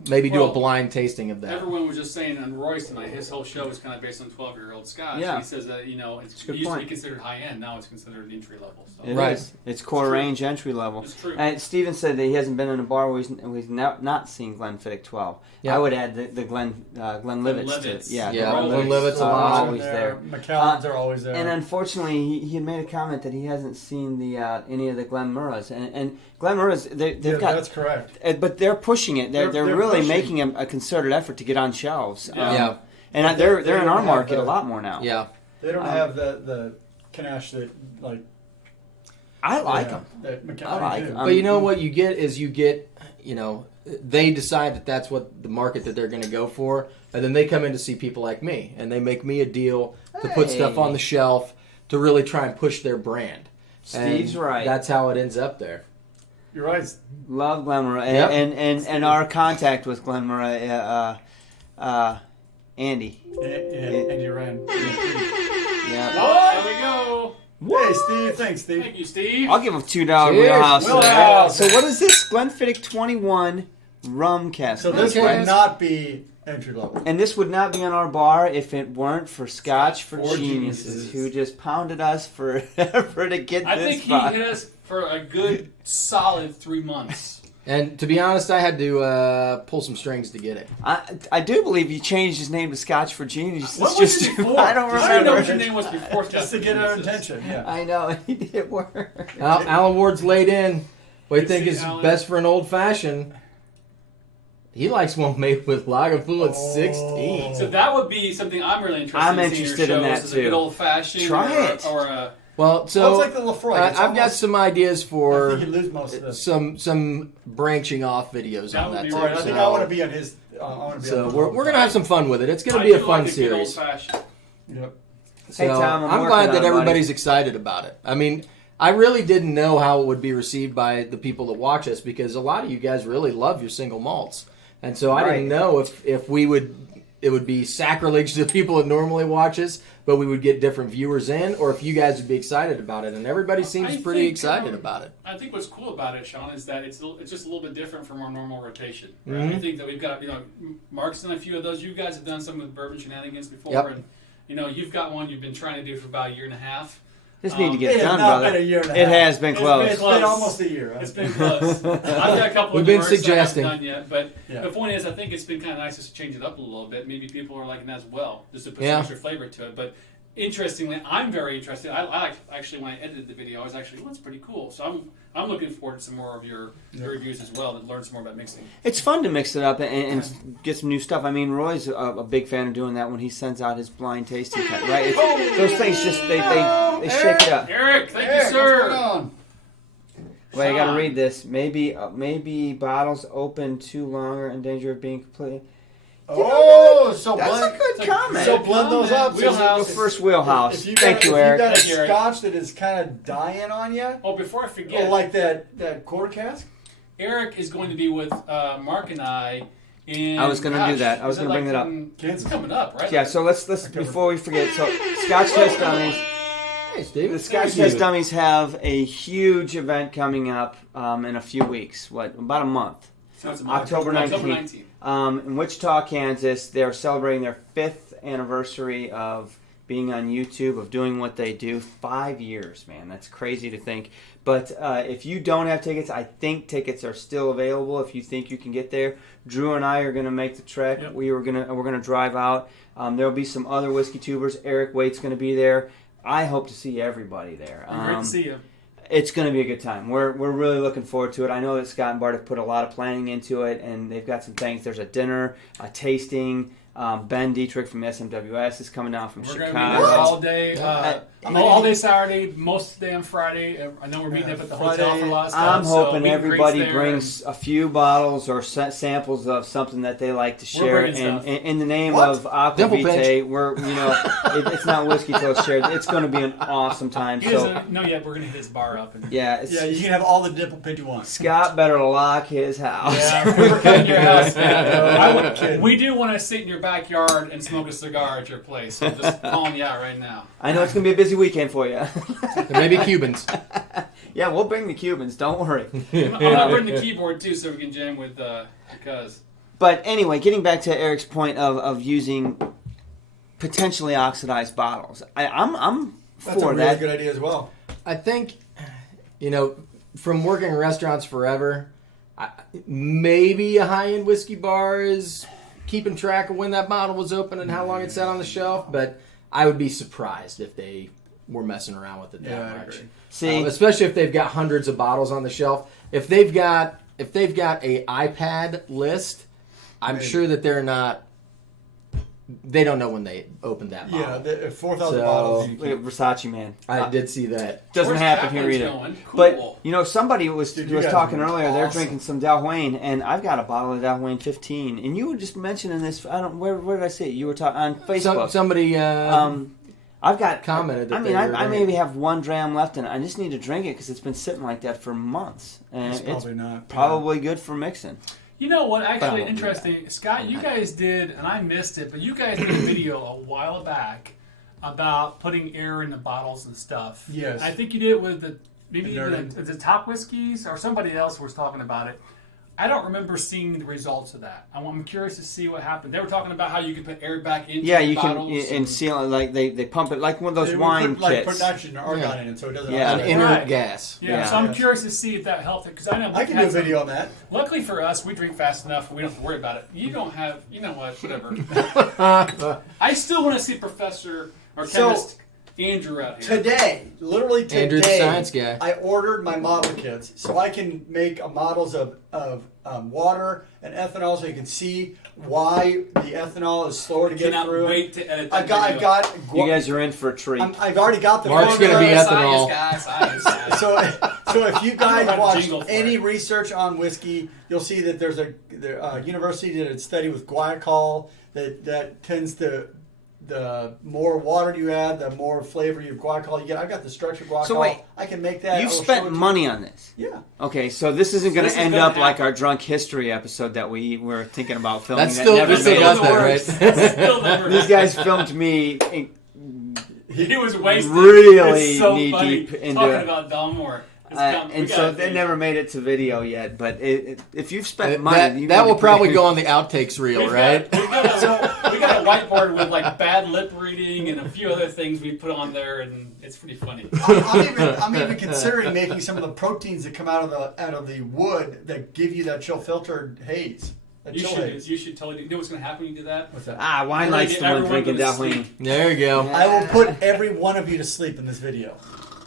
maybe do a Well, blind tasting of that. Everyone was just saying on Royce tonight, his whole show is kind of based on 12-year-old Scotch. Yeah. He says that, it a good used to be point. considered high-end, now it's considered entry level. So. It Right. is. It's core true. range entry level. It's true. And Steven said that he hasn't been in a bar where he's not seen Glenfiddich 12. Yeah. I would add the Glenlivets Glenlivets. to yeah. Yeah, Glenlivets Glenlivets a are lot. always there. Macallans are always there. And unfortunately, he had made a comment that he hasn't seen the any of the Glenmurras. And Glenmurras, they've yeah, got, that's correct. but they're pushing it. They're They're really pushing. making a concerted effort to get on shelves. Yeah. Yeah. And But they're they in don't our have market the- a lot more now. Yeah. They don't have the Canache that like. I like yeah, them. that Macallan I like do. 'em. But you know what you get is they decide that that's what the market that they're going to go for, and then they come in to see people like me, and they make me a deal to put stuff Hey. on the shelf to really try and push their brand. Steve's And right. That's how it ends up there. You're right. Love Glenmurra. Yep. And our contact with Glenmurra, Andy. And you ran. Yeah. Oh, there we go. Hey, Steve. Thanks, Steve. Thank you, Steve. I'll give him $2 Cheers. Wheelhouse. Wheelhouse. So what is this? Glenfiddich 21 rum cask. So this Okay. would not be entry level. And this would not be on our bar if it weren't for Scotch for For Geniuses, Geniuses. who just pounded us forever to get I this think he far. hit us for a good solid 3 months. And to be honest, I had to pull some strings to get it. I do believe you changed his name to Scotch for Geniuses. What was it before? I don't Just I don't know remember. what your name was before. Just to get our attention. Yeah. I know, it didn't work. Alan Ward's laid in. What do you Good think see, is Alan. best for an old fashioned? He likes one made with Lagavulin Oh. 16. So that would be something I'm really interested I'm in seeing interested your in shows, that is a too. good old fashioned. Try or, it. Or a, Well, so Well, it's like the Laphroaig. It's I've got almost- some ideas I for think you lose most of this. some branching off videos That on would that be too. All right, I think So- I want to be on his. I want to be So on we're gonna have some fun with it. It's gonna I be a do fun like series. Good old fashioned. Yep. So Hey, Tom, I'm I'm working glad on that it, everybody's excited about it. I mean, I really didn't know how it would be received by the people that watch us, because a lot of you guys really love your single malts, and so I Right. didn't know if we would. It would be sacrilege to the people that normally watch us, but we would get different viewers in, or if you guys would be excited about it. And everybody seems I pretty think, excited about it. I think what's cool about it, Sean, is that it's just a little bit different from our normal rotation. Right? Mhm. I think that we've got, Mark's done a few of those. You guys have done some with bourbon shenanigans before, Yep. and you've got one you've been trying to do for about a year and a half. Just need to get It it has done, not brother. been a year and a It half. has been close. It's been almost a year. It's been close. I've got a couple We've of been diverse that I haven't suggesting. done yet, but Yeah. the point is, I think it's been kind of nice just to change it up a little bit. Maybe people are liking that as well, just to put Yeah. some extra flavor to it. But interestingly, I'm very interested. I actually, when I edited the video, I was actually, it's pretty cool. So I'm looking forward to some more of your reviews as well, to learn some more about mixing. It's fun to mix it up and get some new stuff. I mean, Roy's a big fan of doing that when he sends out his blind tasting cut, right? Those things just, they shake it up. Eric, thank Eric, you, sir. what's going on? Wait, I gotta Sean. read this. Maybe bottles open too long are in danger of being completely... Oh, so That's blend, a good comment. So blend those up. Wheelhouse. The first wheelhouse. If you Thank you, got, Eric. If you got a Thank you, Eric. Scotch that is kind of dying on you, Oh, before I forget, like that quarter cask. Eric is going to be with Mark and I And I was going to do that. I was going to bring that up. It's coming up, right? Yeah, so let's before we forget. So Scotch Test Dummies. Hey, Steve. The Scotch Test Dummies have a huge event coming up in a few weeks. About a month. October 19th. In Wichita, Kansas. They're celebrating their 5th anniversary of being on YouTube, of doing what they do. 5 years, man. That's crazy to think. But if you don't have tickets, I think tickets are still available if you think you can get there. Drew and I are going to make the trek. Yep. We're gonna drive out. There'll be some other whiskey tubers. Eric Waite's going to be there. I hope to see everybody there. Great to see you. It's going to be a good time. We're really looking forward to it. I know that Scott and Bart have put a lot of planning into it, and they've got some things. There's a dinner, a tasting. Ben Dietrich from SMWS is coming down from We're Chicago. going to be there all day Saturday, most of the day on Friday. I know we're meeting up at the hotel for a lot of stuff. I'm hoping so everybody brings a few bottles or samples of something that they like to share. And in the name of Aqua Vitae, it's not whiskey till it's shared. It's going to be an awesome time. He doesn't know yet. We're going to hit his bar up. You can have all the nipple pit you want. Scott better lock his house. Yeah, we're coming to your house. We do want to sit in your backyard and smoke a cigar at your place. So I'm just calling you out right now. I know it's going to be a busy weekend for you. There may be Cubans. Yeah, we'll bring the Cubans. Don't worry. I'm going to bring the keyboard too so we can jam with because. But anyway, getting back to Eric's point of using potentially oxidized bottles. I'm That's for a really that. good idea as well. I think, from working in restaurants forever, maybe a high-end whiskey bar is keeping track of when that bottle was open and how long it sat on the shelf, but I would be surprised if they were messing around with it that much. Agree. See, especially if they've got hundreds of bottles on the shelf. If they've got a iPad list, I'm sure that they don't know when they opened that bottle. Yeah, the 4,000 bottles. Versace man. I did see that. Doesn't Where's happen Kaplan's here either. going? Cool. But somebody was guys talking are earlier. They're awesome. drinking some Dalwhinnie, and I've got a bottle of Dalwhinnie 15. And you were just mentioning this. Where did I see it? You were talking on Facebook. Somebody I've got commented. That I maybe have 1 dram left, and I just need to drink it because it's been sitting like that for months, and it's probably good for mixing. You know what? Actually, interesting. Scott, you guys did, and I missed it, but you guys did a video a while back about putting air in the bottles and stuff. Yes. I think you did it with the top whiskeys, or somebody else was talking about it. I don't remember seeing the results of that. I'm curious to see what happened. They were talking about how you could put air back into you bottles. can and seal it like they pump it like one of those wine kits. Put nitrogen or argon in it so it doesn't. an inert gas. Yeah, so I'm curious to see if that helped it because I know I can do a video on that. Luckily for us, we drink fast enough and we don't have to worry about it. You don't have, you know what, whatever. I still want to see Professor or Chemist Andrew out here. Literally today, Andrew the science guy. I ordered my model kits so I can make models of water and ethanol so you can see why the ethanol is slower to get Cannot through. wait to edit I've that got. You guys are in for a treat. I've already got the. Mark's formula. gonna be ethanol. Science. So if you guys about to watch jingle for any it. research on whiskey, you'll see that there's a university did a study with guaiacol that tends to. The more water you add, the more flavor you guaiacol you get. I've got the structured guaiacol. So wait, I can make that. You've I'll show spent it to money on this. you. Yeah. Okay, so this isn't going This to is end gonna up like happen. our drunk history episode that we were thinking about filming. That's that still never we still made got it. that right. Still never These guys filmed me He was wasted. really It's so knee funny deep into talking it. about Dalmore. And so they never made it to video yet. But if you've spent money, that will probably go on the outtakes reel, We've right? we got a whiteboard with like bad lip reading and a few other things we put on there, and it's pretty funny. I'm even considering making some of the proteins that come out of the wood that give you that chill filtered haze. You should totally. You know what's going to happen when you do that? What's that? Wine We're gonna Light's get the one everyone drinking to Dalwhinnie. sleep. There you go. I will put every one of you to sleep in this video.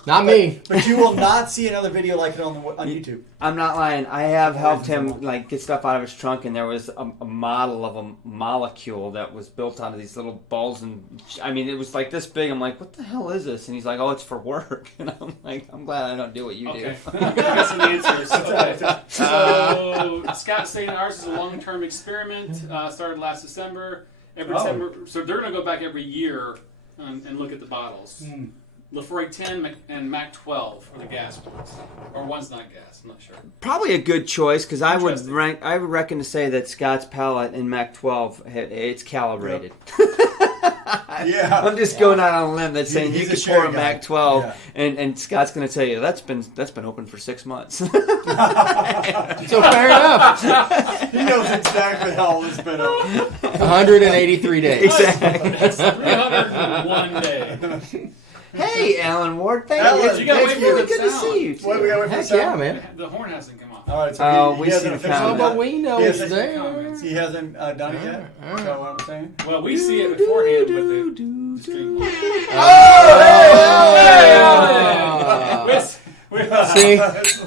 Not me. But you will not see another video like it on YouTube. I'm not lying. I have helped him get stuff out of his trunk, and there was a model of a molecule that was built out of these little balls, and I mean, it was like this big. I'm like, what the hell is this? And he's like, oh, it's for work. And I'm like, I'm glad I don't do what you do. Okay. Got some answers. Okay. So Scott's saying ours is a long-term experiment. Started last December. Every December, so they're going to go back every year and look at the bottles. Laphroaig 10 and Mac 12 are the gas ones, or one's not gas. I'm not sure. Probably a good choice because I would Interesting. I would reckon to say that Scott's palate in Mac 12 it's calibrated. Yeah. I'm just going out on a limb that's saying you He's a could sherry pour a guy. Mac 12 Yeah. and Scott's going to tell you that's been open for 6 months. So fair enough. He knows exactly how long it's been open. 183 days. Exactly. That's 301 day. Hey, Alan Ward, thank Alan, you. It's you gotta it's wait for really the good to sound. see you. What, we gotta wait for Heck the yeah, sound? man. The horn hasn't come on. All right, so Oh, he we see hasn't the officially comment. Oh, done but we know He it's hasn't- there. He hasn't done it yet. All right. Is that what I'm saying? Well, we see it beforehand with the stream. See?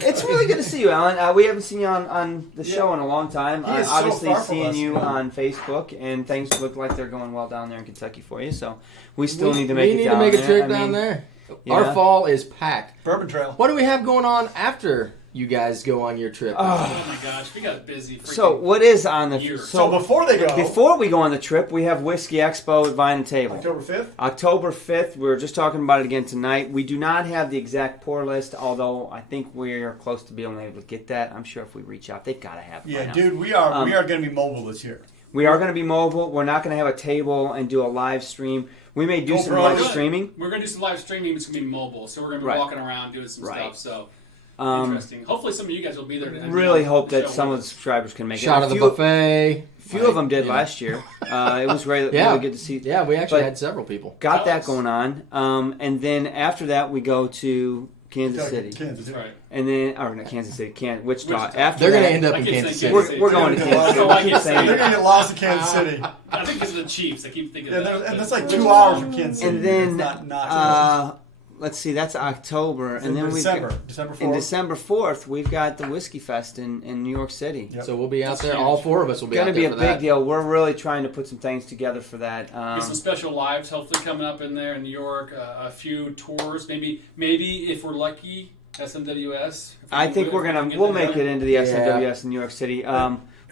It's really good to see you, Alan. We haven't seen you on the show in a long time. He is so Obviously, far from seeing us, you man. on Facebook, and things look like they're going well down there in Kentucky for you. So we still We need to make it need down to make a there. trip I down mean, there. yeah. Our fall is packed. Bourbon Trail. What do we have going on after you guys go on your trip? Oh my gosh, we got busy. So what is on the Year. So before they go, before we go on the trip, we have Whiskey Expo at Vine and Table. October 5th. October 5th, we were just talking about it again tonight. We do not have the exact pour list, although I think we're close to being able to get that. I'm sure if we reach out, they've got to have it by Yeah, now. dude, we are going to be mobile this year. We are going to be mobile. We're not going to have a table and do a live stream. We may do some GoPro. live streaming. We're going to do some live streaming. It's going to be mobile. So we're going to be Right. walking around doing some Right. stuff. So Um, interesting. Hopefully some of you guys will be there. and really be on hope the that show some with of the us. subscribers can make Shot it. of the buffet. Few of them did Yeah. last year. It was really, Yeah. really good to see. Yeah, we actually But- had several people. Got that Alex. going on. And then after that, we go to Kansas City. Kansas. That's right. And then, or not Kansas City, Wichita. Wichita. After They're going that, to end up I in keep Kansas saying City. Kansas we're going to Dude, Kansas City. so I We keep keep saying They're that. going to get lost in Kansas City. I think because of the Chiefs. I keep thinking Yeah, of that. and but- that's like 2 hours from Kansas City. And then, It's not let's see, that's October. it's and then in we December 4th. in December 4th, we've got the Whiskey Fest in New York City. Yep. So we'll be out That's there. huge. All four of us will be It's out going to there be a for big that. deal. We're really trying to put some things together for that. There's some special lives hopefully coming up in there in New York. A few tours, maybe if we're lucky, SMWS. I think we'll make it into the SMWS in New York City.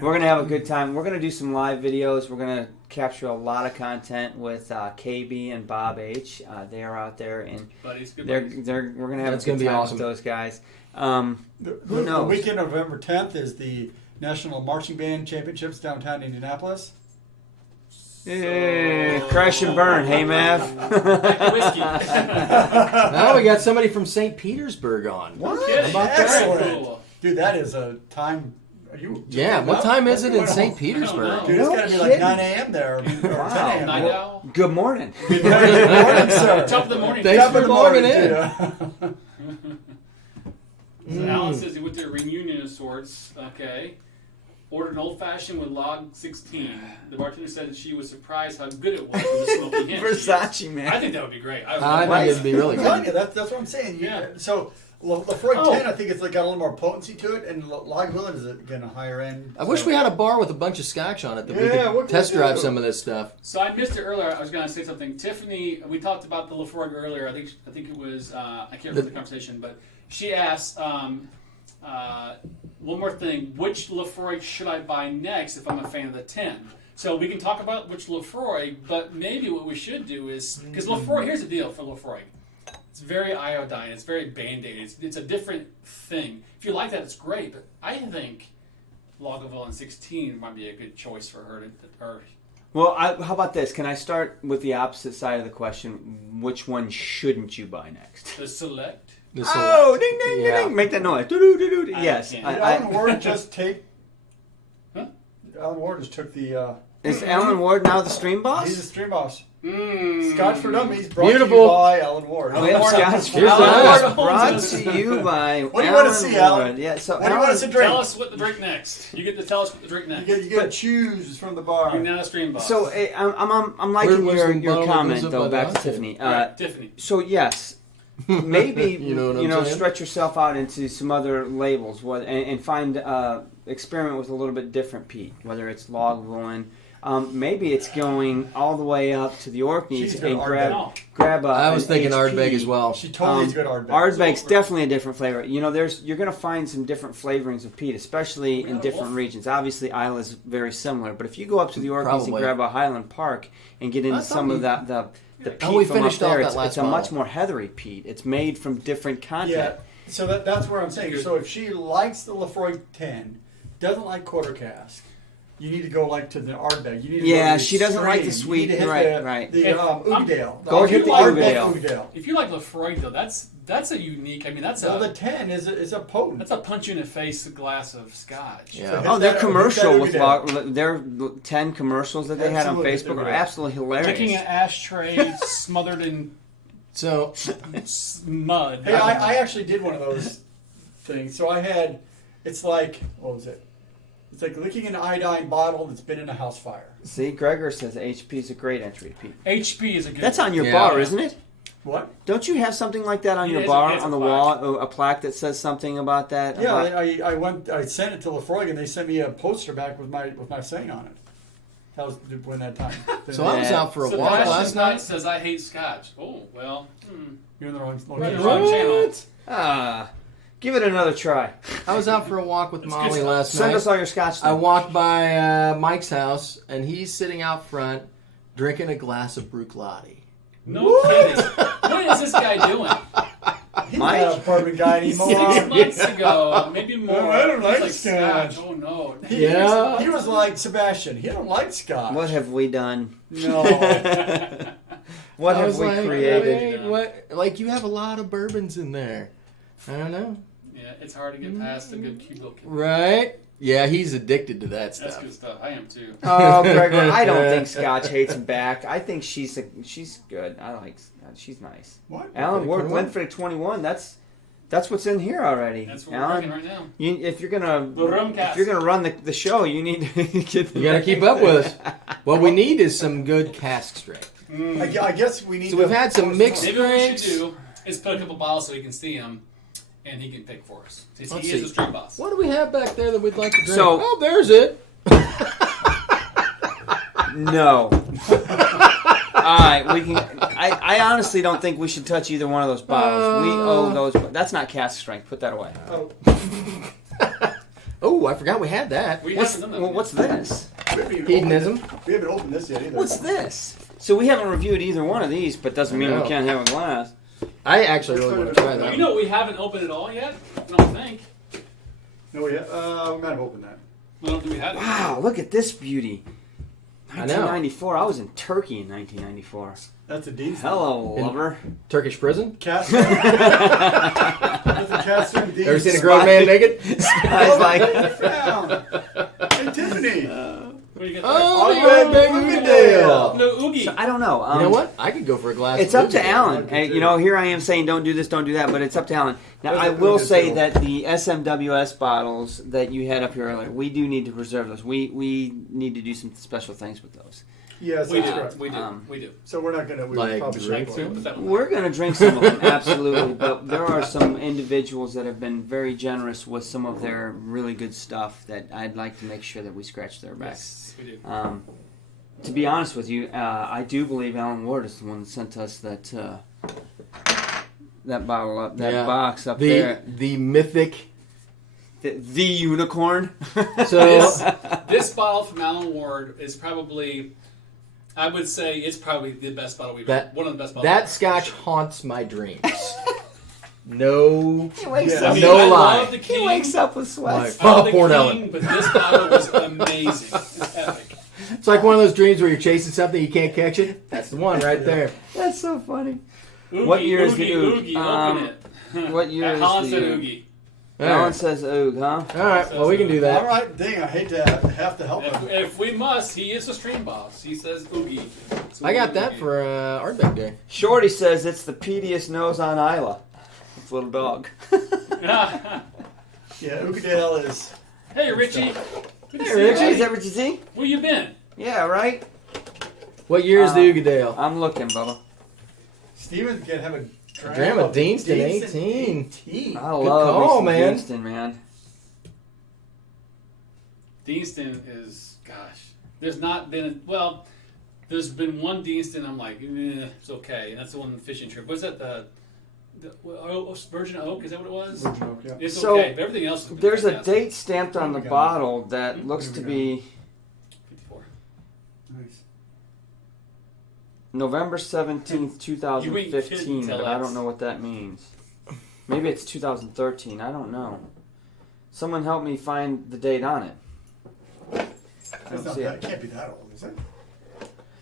We're gonna have a good time. We're gonna do some live videos. We're gonna capture a lot of content with KB and Bob H. They are out there, and Buddies, good we're buddies. gonna have That's a good gonna be time awesome. with those guys. The knows? weekend of November 10th is the National Marching Band Championships downtown Indianapolis. Crash and burn, hey Mav. Whiskey. Now we got somebody from St. Petersburg on. What? Kidding. About Very excellent. cool. Dude, that is a time. Are you? Yeah, what time is it in St. Petersburg? Dude, it's No got to be like kidding. 9 a.m. there. Or 10 a.m. Night owl. Good morning. Good morning, sir. Top of the morning. Thanks Top for of the logging morning, in. So Alan says he went to a reunion of sorts. Okay. Ordered an old fashioned with log 16. The bartender said that she was surprised how good it was with the smoky hint. Versace, I man. think that would be great. I think it'd be really I'm telling good. you, that's what I'm saying. Yeah. So Laphroaig Oh. 10, I think it's like got a little more potency to it, and Lagavulin is again a higher end. I wish we had a bar with a bunch of scotch on it that we Yeah, what could can test we drive do? some of this stuff. So I missed it earlier. I was going to say something. Tiffany, we talked about the Laphroaig earlier. I think it was I can't remember the conversation, but she asked one more thing: which Laphroaig should I buy next if I'm a fan of the 10? So we can talk about which Laphroaig, but maybe what we should do is because Laphroaig. Here's the deal for Laphroaig. It's very iodine. It's very band-aid. It's a different thing. If you like that, it's great. But I think Lagavulin 16 might be a good choice for her. Well, how about this? Can I start with the opposite side of the question? Which one shouldn't you buy next? The Select. The Oh, select. ding, ding, Yeah. ding, ding. Make that noise. Doo-doo-doo-doo. I Yes. can't. Did Alan Ward just take? Huh? Alan Ward just took the. Is Alan Ward now the stream boss? He's a stream boss. Mm. Scotch for Dummies, brought to Beautiful. you by Alan Ward. We have Scotch Here's Alan that. Ward brought to you by What do you want to see, Alan? Ward. Yeah, so What do you want us to drink? Tell us what to drink next. You get to tell us what to drink next. You get to choose from the bar. You're now a stream boss. So I'm liking Where's your the bottle that comment goes up though. by Back the to house? Tiffany. Right, Tiffany. So yes, maybe You know what I'm saying? stretch yourself out into some other labels, and find experiment with a little bit different peat, whether it's Lagavulin. Maybe it's going all the way up to the Orkneys She's good and Ardbeg. grab a. I was an thinking HP. Ardbeg as well. She totally is good Ardbeg. Ardbeg's definitely a different flavor. You know, you're going to find some different flavorings of peat, especially in different regions. Obviously, Isla's very similar, but if you go up to the Orkneys and Probably. grab a Highland Park and get into I thought some of you- the the peat we from up finished off there, that it's last a much bottle. more heathery peat. It's made from different content. Yeah. So that's where I'm saying. So if she likes the Laphroaig 10, doesn't like quarter cask, you need to go like to the Ardbeg. You need to Yeah, go to the she doesn't like the extreme. sweet- You need to hit right, the, right. The If Oudale. Go hit the Ardbeg Oudale. If you like Laphroaig, though, that's a unique. I mean, that's Well, a the 10 is a potent. that's a punch you in the face glass of scotch. Yeah. So hit Oh, their that- commercial hit with that their 10 commercials that they had on Absolutely, Facebook they're are great. absolutely hilarious. Drinking an ashtray smothered in So mud. Hey, I actually did one of those things. So I had, it's like, what was it? It's like licking an iodine bottle that's been in a house fire. See, Gregor says HP is a great entry, Pete. HP is a good. That's on your Yeah. bar, isn't it? What? Don't you have something like that on Yeah, your it's a- bar it's a on the plaque. wall? A plaque that says something about that? Yeah, About- I sent it to Laphroaig and they sent me a poster back with my saying on it. That was when that time. so I was out for a walk Sebastian last night. says I hate scotch. Oh well. You're in the wrong You're in location. the wrong channel. Ah, give it another try. I was out for a walk with It's Molly good last Send night. us all your scotch. I then. walked by Mike's house, and he's sitting out front drinking a glass of Bruichladdich. No kidding. What is this guy doing? He's Mike? not an apartment guy anymore. 6 months ago, maybe more. Oh, I don't He's like scotch. Oh no. Yeah. He was like Sebastian. He don't like scotch. What have we done? No. What I have was we like, created? "Wait, what? Like you have a lot of bourbons in there. I don't know. Yeah, it's hard to get past a good Cuban. Right? Yeah, he's addicted to that That's stuff. good stuff. I am too. Oh, Gregor, I don't think Scotch hates him back. I think she's good. I like Scotch. She's nice. What? Alan Ward 21? went for the 21. That's what's in here already. That's what we're Alan, drinking right now. if you're gonna The rum cask. run the show, you need to get. You got to keep up with us. What we need is some good cask strength. I guess we need. So we've to had some pour mixed- Maybe what we should drinks. do is put a couple bottles so he can see them, and he can pick for us. Since Let's he is see. a street boss. What do we have back there that we'd like to drink? So- oh, there's it. No. All right, we can. I honestly don't think we should touch either one of those bottles. We owe those. That's not cask strength. Put that away. Oh, Oh, I forgot we had that. We What's, haven't done that well, yet. what's this? we haven't even Hedonism. opened it. We haven't opened this yet either. What's this? So we haven't reviewed either one of these, but doesn't mean we No. can't have a glass. I actually really want to try that. You know we haven't opened it all yet? I don't think. No, we might have opened that. I don't think we had it. Wow, look at this beauty. I know. 1994. I was in Turkey in 1994. That's a Dean. Hello, In- lover. Turkish prison. Cast. That's a cast from Dean. Ever seen a grown man naked? I was like, Hey, Tiffany. What do you get there? Oh, Red the big Oodale. No, Oogie. I don't know. You know what? I could go for a glass. It's of up to Oodale. Alan. Hey, you know, here I am saying don't do this, don't do that, but it's up to Alan. Now, Those I are will good say too. that the SMWS bottles that you had up here earlier, we do need to preserve those. We need to do some special things with those. Yes, We that's do. correct. We do. Um, We do. So we're not gonna. We Like probably drink should. them? Put that one We're going to drink some of them, absolutely, but there are some individuals that have been very generous with some of their really good stuff that I'd like to make sure that we scratch their back. Yes, we do. To be honest with you, I do believe Alan Ward is the one that sent us that bottle up, that Yeah. box up The there. the mythic. The unicorn. So This bottle from Alan Ward is probably, I would say, it's probably the best bottle we've That- one of the best bottles. that ever, scotch for sure. haunts my dreams. No. He wakes Yeah. up. I mean, No I lie. love the He King. wakes up with sweats. Like, I love the Port King, Ellen. but this bottle was amazing. It's epic. It's like one of those dreams where you're chasing something you can't catch it. That's the one right there. That's so funny. Oogie, What year is the Oogie, Oog? Oogie, open it. what year is Holland the said Oog? Oogie. All Alan right. says oog, huh? All right. Well, we can do All that. right, dang! I hate to have to help him. If we must, he is a stream boss. He says Oogie. So I got we'll that Oogie. for Ardbeg Day. Shorty says it's the peatiest nose on Isla. It's a little dog. Yeah, Oodale is. Hey, Richie. Good to Hey, see you, Richie, buddy. is that what you see? Where you been? Yeah, right? What year is the Ugadale? I'm looking, Bubba. Steven can have a Dram of Deanston 18. 18. I Good love call, me some man. Deanston, man. Deanston is, gosh, there's not been, well, there's been one Deanston I'm like, it's okay. And that's the one in the fishing trip. Was that the Virgin Oak? Is that what it was? Virgin Oak, yeah. It's So, okay, but everything else has been There's a fantastic. date stamped on the What do we got? bottle that looks What to do we be 54. Nice. November 17th, 2015, kidding, but I Telex. don't know what that means. Maybe it's 2013. I don't know. Someone help me find the date on it. I It's don't not see that, it. it can't be that old, is it?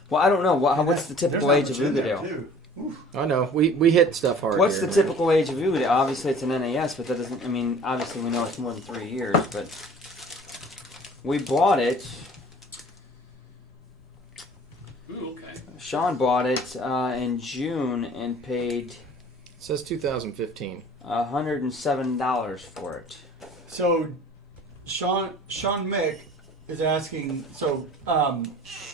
Well, I don't know. What's the typical There's age of not much in there, Ugadale? too. Oof. I know we hit stuff hard. What's here. the typical age of Ugadale? Obviously, it's an NAS, but that doesn't. I mean, obviously, we know it's more than 3 years, but we bought it. Ooh, okay. Sean bought it in June and paid It says 2015. $107 for it. So, Sean Mick is asking. So, of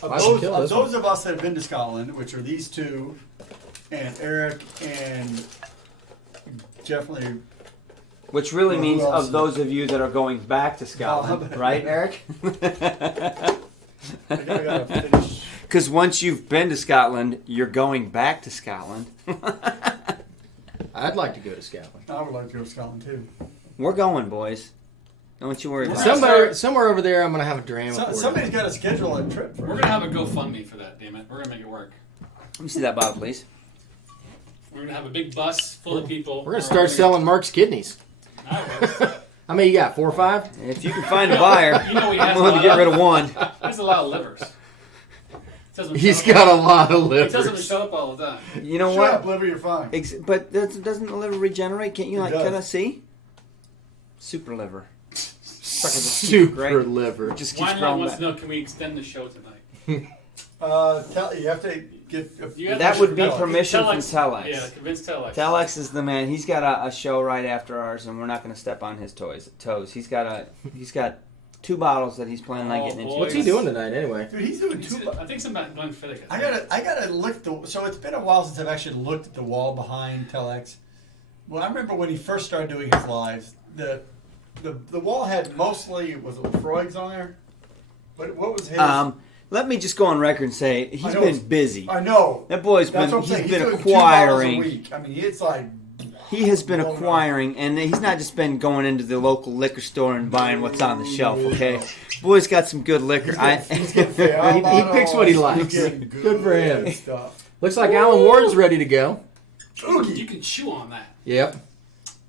I should kill this those of us that have been to Scotland, which are these two, and Eric, and definitely. Which really Well, who means else? of those of you that are going back to Scotland, Oh, right, Eric? I gotta finish. Because once you've been to Scotland, you're going back to Scotland. I'd like to go to Scotland. I would like to go to Scotland too. We're going, boys. Don't you worry about Some- it. Somewhere over there, I'm gonna have a drama. So, somebody's got to schedule a trip for We're us. gonna have a GoFundMe for that. Damn it, we're gonna make it work. Let me see that bottle, please. We're gonna have a big bus full of people. We're gonna start selling Mark's kidneys. How How many you got? 4 or 5? If you can find a buyer, You know he I'm has willing to get rid of one. There's a lot of livers. Tells him to He's shut got a up. lot of He tells him to livers. shut up all the time. You know Shut what? up, liver, you're fine. But doesn't the liver regenerate? Can't you It like does. kind of see? Super liver. Super Great. liver. Just keeps Wineline growing wants back. to know, can we extend the show tonight? You have to get. You have That to- would be no, permission from Telex. Telex. Yeah, convince Telex. Telex is the man. He's got a show right after ours, and we're not going to step on his toes. He's got 2 bottles that he's planning on Oh, getting into. boy. What's he doing tonight anyway? Dude, he's doing It's- two. I think something about Glenfiddich. I gotta look so it's been a while since I've actually looked at the wall behind Telex. Well, I remember when he first started doing his lives, the wall had mostly was it Laphroaig's on there? What was his? Let me just go on record and say he's know been it's- busy. I know. That boy's That's been what I'm saying. he's He's been doing 2 bottles a acquiring. week. I mean, it's like He has been No, no. acquiring, and he's not just been going into the local liquor store and buying what's on the shelf. Okay, boy's got some good liquor. he's getting fair He picks what he likes. He's getting Good for him. Stuff. Looks like Alan Ward's ready to go. You can chew on that. Yep.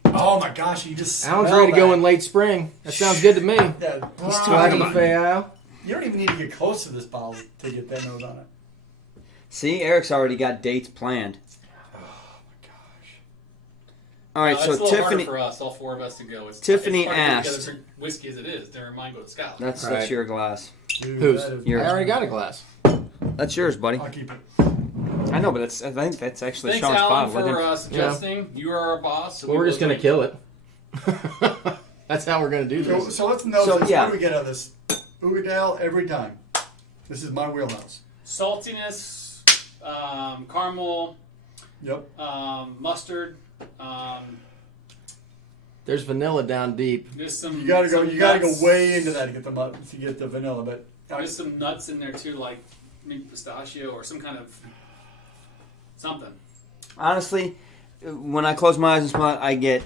Oh my gosh, you just Alan's smell ready to go that. in late spring. That sounds good to me. Yeah, Black and Fayal. You don't even need to get close to this bottle to get that nose on it. See, Eric's already got dates planned. Oh my gosh. All right, It's so a little Tiffany, harder for us, all 4 of us, to go. Tiffany it's hard to asked- get together for whiskey as it is. Never mind, go to Scotland. that's Right. your glass. Dude, Whose? that is- Yours. I already got a glass. That's yours, buddy. I'll keep it. I know, but I think that's actually Thanks, Sean's Alan, bottle. Let for him- suggesting. You are our boss. So Well, we're will just gonna drink. kill it. That's how we're gonna do So, this. so let's know So, this. yeah. What do we get out of this? Ugadale every time. This is my wheelhouse. Saltiness, caramel, Yep. mustard. There's vanilla down deep. There's some. You gotta go. some You gotta go nuts. way into that to get to get the vanilla. But There's some nuts in there too, like maybe pistachio or some kind of something. Honestly, when I close my eyes and smell it, I get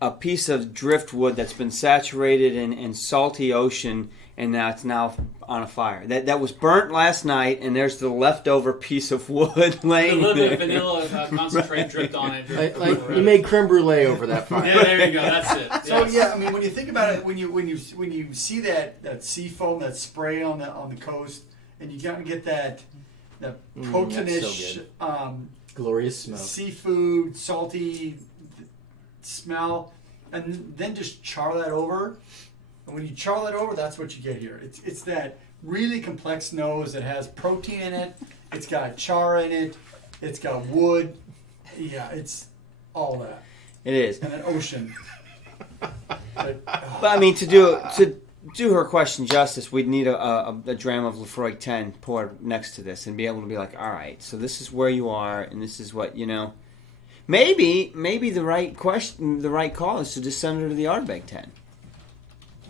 a piece of driftwood that's been saturated in salty ocean, and now it's now on a fire. That was burnt last night, and there's the leftover piece of wood A laying little there. bit of vanilla concentrate dripped on it. Like you made creme brulee over that fire. Yeah, there you go. That's it. so Yes. yeah, I mean, when you think about it, when you see that sea foam, that spray on the coast, and you kind of get that that's coconut-ish, so Glorious smoke. seafood, salty smell, and then just char that over. And when you char that over, that's what you get here. It's that really complex nose that has protein in it. It's got char in it. It's got wood. Yeah, it's all that. It is. And an ocean. But, But I mean, to do her question justice, we'd need a dram of Laphroaig 10 poured next to this and be able to be like, all right, so this is where you are, and this is what Maybe the right call is to just send her to the Ardbeg 10.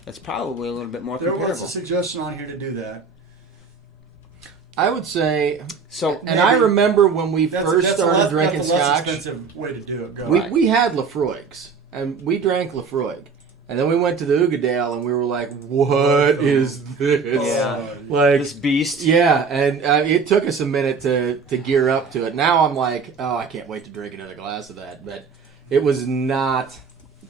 That's probably a little bit more there was comparable. a suggestion on here to do that. I would say, So and I remember when we first that's started a less, drinking that's a less Scotch, expensive way to do it. Go. we had Laphroaigs, and we drank Laphroaig. And then we went to the Ugadale, and we were like, "What is this?" Yeah. Like This beast. Yeah, and it took us a minute to gear up to it. Now I'm like, "Oh, I can't wait to drink another glass of that." But it was not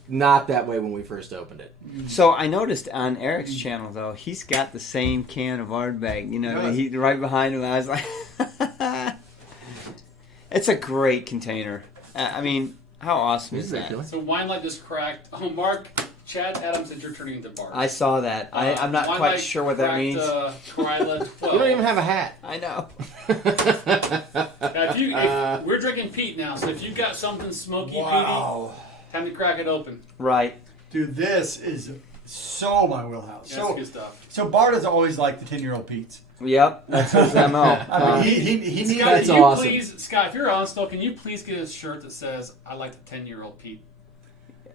that way when we first opened it. So I noticed on Eric's channel though, he's got the same can of Ardbeg. You know, Yes. he right behind him. I was like, it's a great container. I mean, how awesome is that? Ridiculous. So wine light just cracked. Oh, Mark, Chad Adams said you're turning into Bart. I saw that. I'm not Wine quite light sure what that cracked, means. Kryla 12. You don't even have a hat. I know. Now, if we're drinking peat now, so if you've got something smoky, Wow. peaty, time to crack it open. Right. Dude, this is so my wheelhouse. Yeah, that's good stuff. So Bart has always liked the 10-year-old Pete's. Yep. That's his MO. I mean, he needed Scott, That's can you awesome. please, Scott, if you're on still, can you please get a shirt that says "I like the 10-year-old Pete"?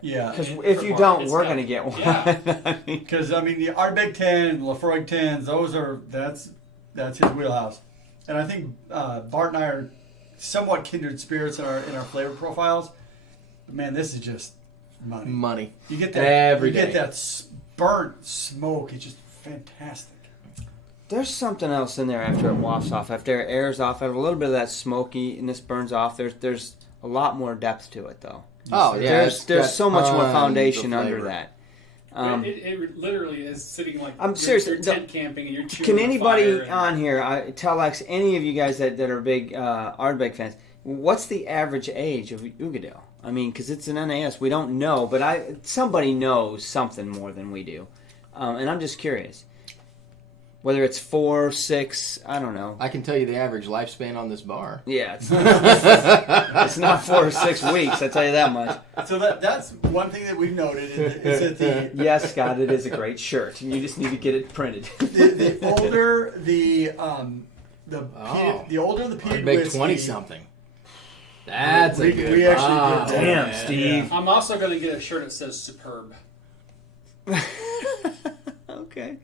Yeah. Because if you don't, It's we're got- going to get one. Yeah. Because I mean, the Ardbeg 10, Laphroaig 10s, that's his wheelhouse. And I think Bart and I are somewhat kindred spirits in our flavor profiles. But man, this is just money. Money. You get that Every you day. get that burnt smoke. It's just fantastic. There's something else in there after it wafts off, after it airs off, after a little bit of that smokiness burns off. There's a lot more depth to it, though. Oh yeah, it's There's got so much more tons foundation of under flavor. that. It literally is sitting like I'm serious. You're tent camping and you're chewing Can on anybody fire and- on here, Telex, any of you guys that are big Ardbeg fans, what's the average age of Ugadale? I mean, because it's an NAS, we don't know, but somebody knows something more than we do, and I'm just curious. Whether it's 4, 6, I don't know. I can tell you the average lifespan on this bar. Yeah, it's not 4 or 6 weeks. I tell you that much. So that's one thing that we've noted is that Yes, Scott, it is a great shirt, and you just need to get it printed. the older the Oh. the older the peated Big whiskey, 20-something. That's We- a good we actually bar. did that. Damn, Steve. I'm also going to get a shirt that says "Superb." Okay.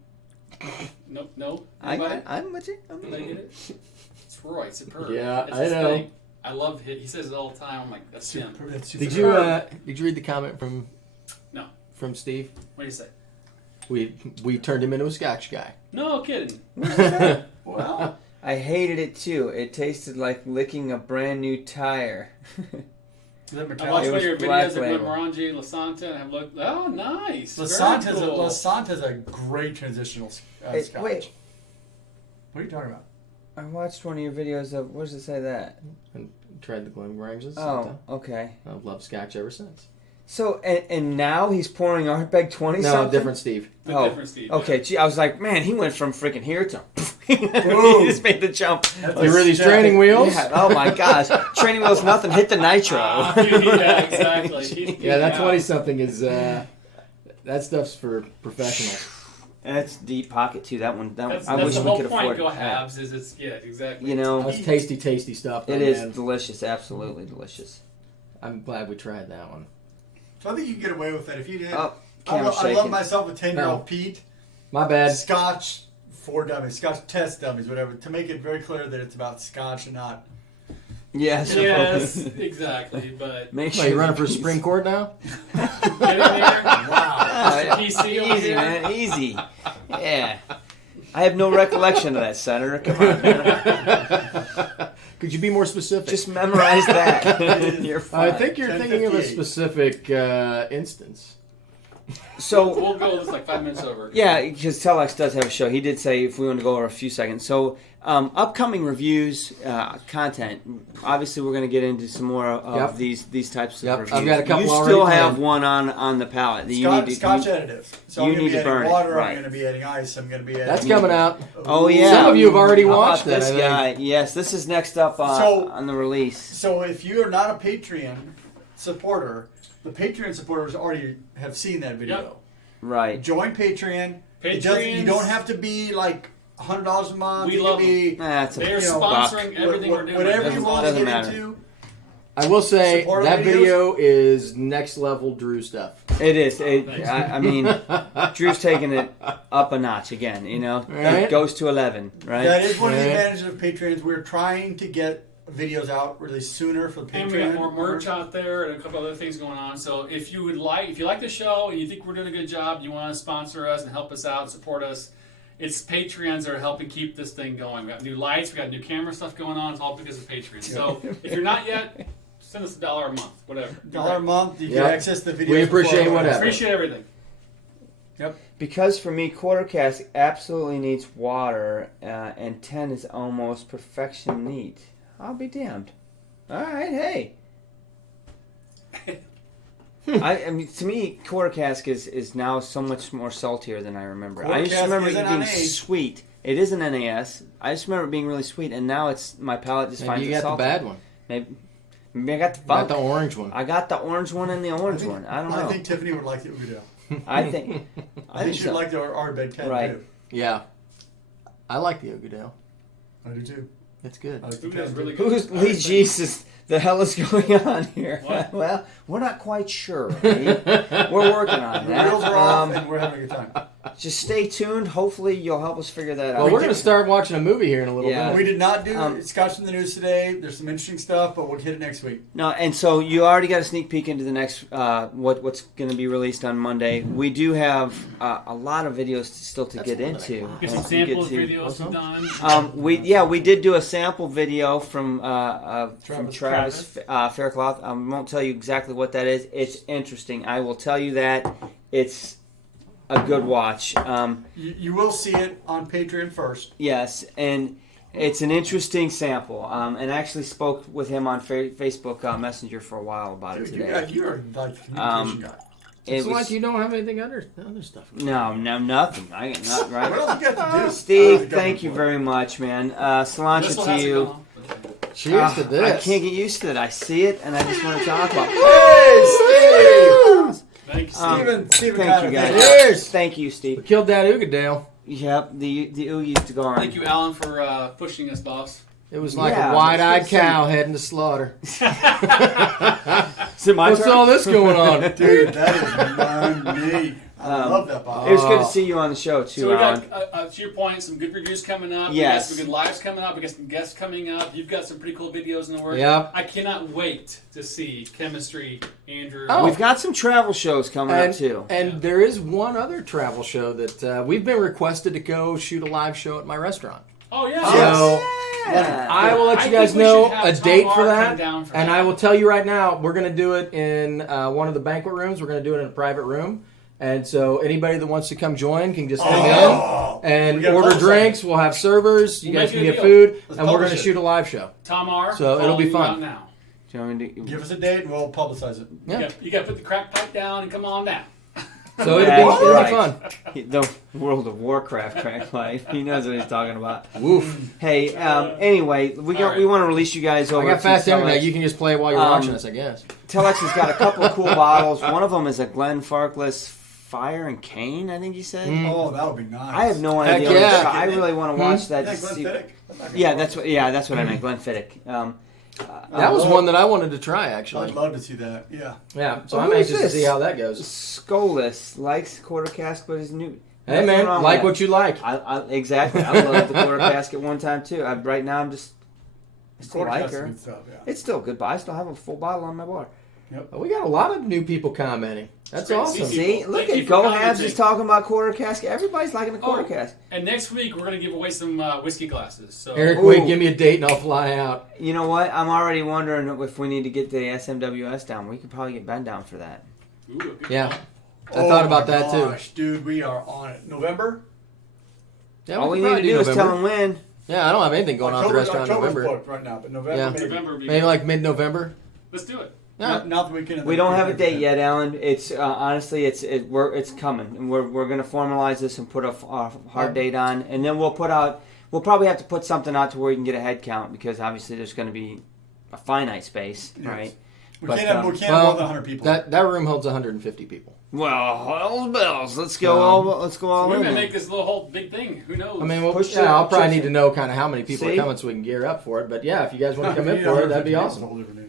Nope, no. I'm Anybody? with you. Anybody get it? It's Roy, Superb. Yeah, It's I his know. thing. I love it. He says it all the time. I'm like, that's him. That's Did superb. you read the comment from No. from Steve? What do you say? We turned him into a Scotch guy. No kidding. Well, I hated it too. It tasted like licking a brand new tire. is that I watched Macallan? It one was of your Black videos of Label. Morangi, Lasanta, and I've looked. Oh, nice. Very Lasanta's cool. Lasanta's a great transitional Scotch. Wait, What are you talking about? I watched one of your videos of, what does it say that? And tried the Glenmorangies. Oh, okay. I've loved Scotch ever since. So, and now he's pouring Ardbeg 20 No, something? different Steve. The Oh, difference, Steve. okay. Gee, I was like, man, he went from freaking here to... he Boom. just made the jump. That's You a were these step. training wheels? Yeah, oh my gosh. Training wheels, nothing. Hit the nitro. Yeah, exactly. Yeah, that Yeah. 20-something is that stuff's for professionals. That's deep pocket too. That one. That's, I that's wish the we whole could point. afford Go it. halves. Is it's exactly. You know, That's tasty stuff. Though, it is man. delicious. Absolutely delicious. I'm glad we tried that one. So I think you can get away with that if you did. Oh, I camera's love shaking. myself a 10-year-old No. Pete. My bad. Scotch for dummies, Scotch test dummies, whatever. To make it very clear that it's about Scotch and not. Yes. Yes, exactly. But Make What, you running for Supreme Court now? getting there. Wow. Mr. PC over Easy, here. man. Easy. Yeah. I have no recollection of that, Senator. Come on, man. Could you be more specific? Just memorize that. You're I fine. think you're thinking of a 10:58. specific instance. So, We'll go this like 5 minutes over. yeah, because Telex does have a show. He did say if we want to go over a few seconds. So, upcoming reviews, content. Obviously, we're going to get into some more of Yep. these types of Yep, reviews. I've got a couple You already still have planned. one on the palette. That you Scotch, need to, Scotch additives. So you I'm going need to to be burn adding it, water. right. I'm going to be adding ice. I'm going to be adding. That's coming out. Oh yeah. Some of you have already How about watched that, this I think. guy? Yes, this is next up So- on the release. So if you are not a Patreon supporter, the Patreon supporters already have seen that video. Yep. Right. Join Patreon. It doesn't, you Patreons- don't have to be like $100 a month. We You love can be That's a They're You know, sponsoring wh- everything we're doing. whatever Doesn't- you want to doesn't get matter. into. I will say Support that videos? video is next level Drew stuff. It is. Thanks. I mean, Drew's taking it up a notch again. You know, Right. it goes to 11. Right. That is one of the Right. advantages of Patreons. We're trying to get videos out really sooner for the And we Patreon. got more merch out there and a couple other things going on. So if you like the show and you think we're doing a good job, you want to sponsor us and help us out and support us, it's Patreons that are helping keep this thing going. We got new lights, we got new camera stuff going on. It's all because of Patreon. So if you're not yet, send us $1 a month, whatever. $1 a month, you Yep. can access the videos. We appreciate before- whatever. Appreciate everything. Yep. Because for me, quarter cask absolutely needs water, and 10 is almost perfection neat. I'll be damned. All right, hey. I mean, to me, quarter cask is now so much more saltier than I remember. Quarter I just cask remember is it an being unaged. sweet. It is an NAS. I just remember it being really sweet, and now it's my palate just Maybe finds you it got salty. the bad one. Maybe I got the Got funk. the orange one. I got the orange one and the orange one. I don't know. I think Tiffany would like the Ugadale. I think I think she'd so. like our Bed 10 Right. too. Yeah. I like the Ogadale. I do too. It's good. I like the Food is 10 really too. good. Who's Lee Jesus? The hell is going on here? What? Well, we're not quite sure. Lee. We're working on The wheels that. are off and we're having a good time. Just stay tuned. Hopefully, you'll help us figure that Well, out. we're going to start watching a movie here in a little Yeah. bit. We did not do Scotch in the news today. There's some interesting stuff, but we'll hit it next week. No, and so you already got a sneak peek into the next what's going to be released on Monday. We do have a lot of videos still to get into. Get some and to samples get to. videos we've done. We did do a sample video from Travis. Faircloth. I won't tell you exactly what that is. It's interesting. I will tell you that it's a good watch. You will see it on Patreon first. Yes, and it's an interesting sample. And I actually spoke with him on Facebook Messenger for a while about it Dude, today. you're like the communication guy. It It's was- like you don't have anything other stuff. No, nothing. I got not What right. else you got to do? Steve, thank you very much, man. This Cilantro one to has to you. go on. Cheers to I this. can't get used to it. I see it, and I just want to talk about it. Hey, Steve! Thank you, Um, Steve. Steven Thank Connor, you, guys. Cheers. Thank you, We Steve. killed that Ugadale. Yep, the Oogies to go on. Thank you, Alan, for pushing us, boss. It was like Yeah, a wide-eyed it's good to cow heading to slaughter. Is it my What's turn? all this going on? Dude, that is money. I love that It bottle. was good to see you on the show too, So we Alan. got, to your point, some good reviews coming up. Yes. We got some good lives coming up. We got some guests coming up. You've got some pretty cool videos in the works. Yep. I cannot wait to see Chemistry, Andrew. Oh. We've got some travel shows coming up And, too. and there is one other travel show that we've been requested to go shoot a live show at my restaurant. Oh, yeah. So Yeah. I will let I you guys think we know should have a Tom date R for come that. down for And that. I will tell you right now, we're going to do it in one of the banquet rooms. We're going to do it in a private room. And so anybody that wants to come join can just come Oh. in and We gotta order publicize drinks. We'll have servers. You We'll guys make can it a get deal. food. Let's And we're going publish to it. shoot a live show. Tom R. So it'll be calling you fun. out Now. Do you want me to- Give us a date and we'll publicize it. Yeah. You got to put the crack pipe down and come on down. So it'll That's be right. fun. The World of Warcraft crack pipe. He knows what he's talking about. Woof. Hey, anyway, we all right. want to release you guys I over. got fast to internet. Telex. You can just play it while you're watching us, I guess. Telex has got a couple of cool bottles. One of them is a Glen Farkless Fire and Cane, I think you said. Oh, that would be nice. I have no Heck idea. yeah. What it's- I really want to watch that. Yeah, to see- Glenfiddich. That's Yeah, that's what I meant. Glenfiddich. That was one that I wanted to try, actually. I'd love to see that. Yeah. Yeah, so Oh, I'm who is anxious to this? see how that goes. Skolis likes quarter cask, but is new. Hey, Nothing man, wrong like with what you like. exactly. I loved the quarter cask at one time too. Right now, I still Quarter like cast is her. good stuff, yeah. It's still good, but I still have a full bottle on my bar. We got a lot of new people commenting. That's great to awesome. see. See, look Thank you at for Go Habs commenting. is talking about quarter cask. Everybody's liking the quarter cask. And next week, we're going to give away some whiskey glasses. So Eric, Ooh. wait, give me a date and I'll fly out. You know what? I'm already wondering if we need to get the SMWS down. We could probably get Ben down for that. Ooh, good Yeah. call. I thought about my that too. gosh, dude, we are on it. November? Yeah, All we could need to probably do is November. tell him when. Yeah, I don't have anything going on at the restaurant in October's November. booked right now, but November Yeah. maybe. November would be Maybe like mid-November. Let's do it. Yeah. Not the weekend. of We the don't have a 25th. date yet, Alan. It's honestly, it's coming, and we're going to formalize this and put a hard date on, and then we'll probably have to put something out to where you can get a head count because obviously there's going to be a finite space, Yes. right? We But, can't have more than 100 people. That room holds 150 people. Well, hell's bells. Let's go all We're in. going to then. make this little whole big thing. Who knows? I mean, Push I'll it, probably push need it. to know kind of how many people See? are coming so we can gear up for it. But yeah, if you guys want to come in We for need it, that'd be 150 awesome. people, it's a whole different deal.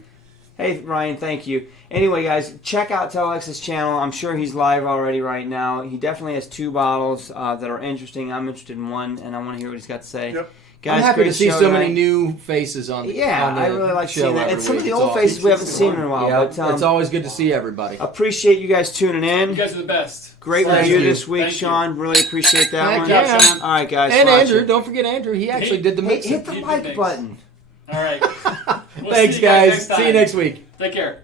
Hey, Ryan, thank you. Anyway, guys, check out Telex's channel. I'm sure he's live already right now. He definitely has 2 bottles that are interesting. I'm interested in one, and I want to hear what he's got to say. Yep. Guys, I'm happy great to see show so many tonight. new faces on the Yeah, on the I really like show seeing that. every And some of week. the It's old all- faces we haven't seen in a while. Yeah, But it's always good to see everybody. appreciate you guys tuning You in. guys are the best. Great Thank review you. this week, Thank you. Sean. Really appreciate that Thank one. you. Good job, Sean. All right, guys. And watch Andrew, it. don't forget Andrew. He actually did the Hit mixing. the He did like mix. button. All right. We'll Thanks, see you guys guys. next See you time. next week. Take care.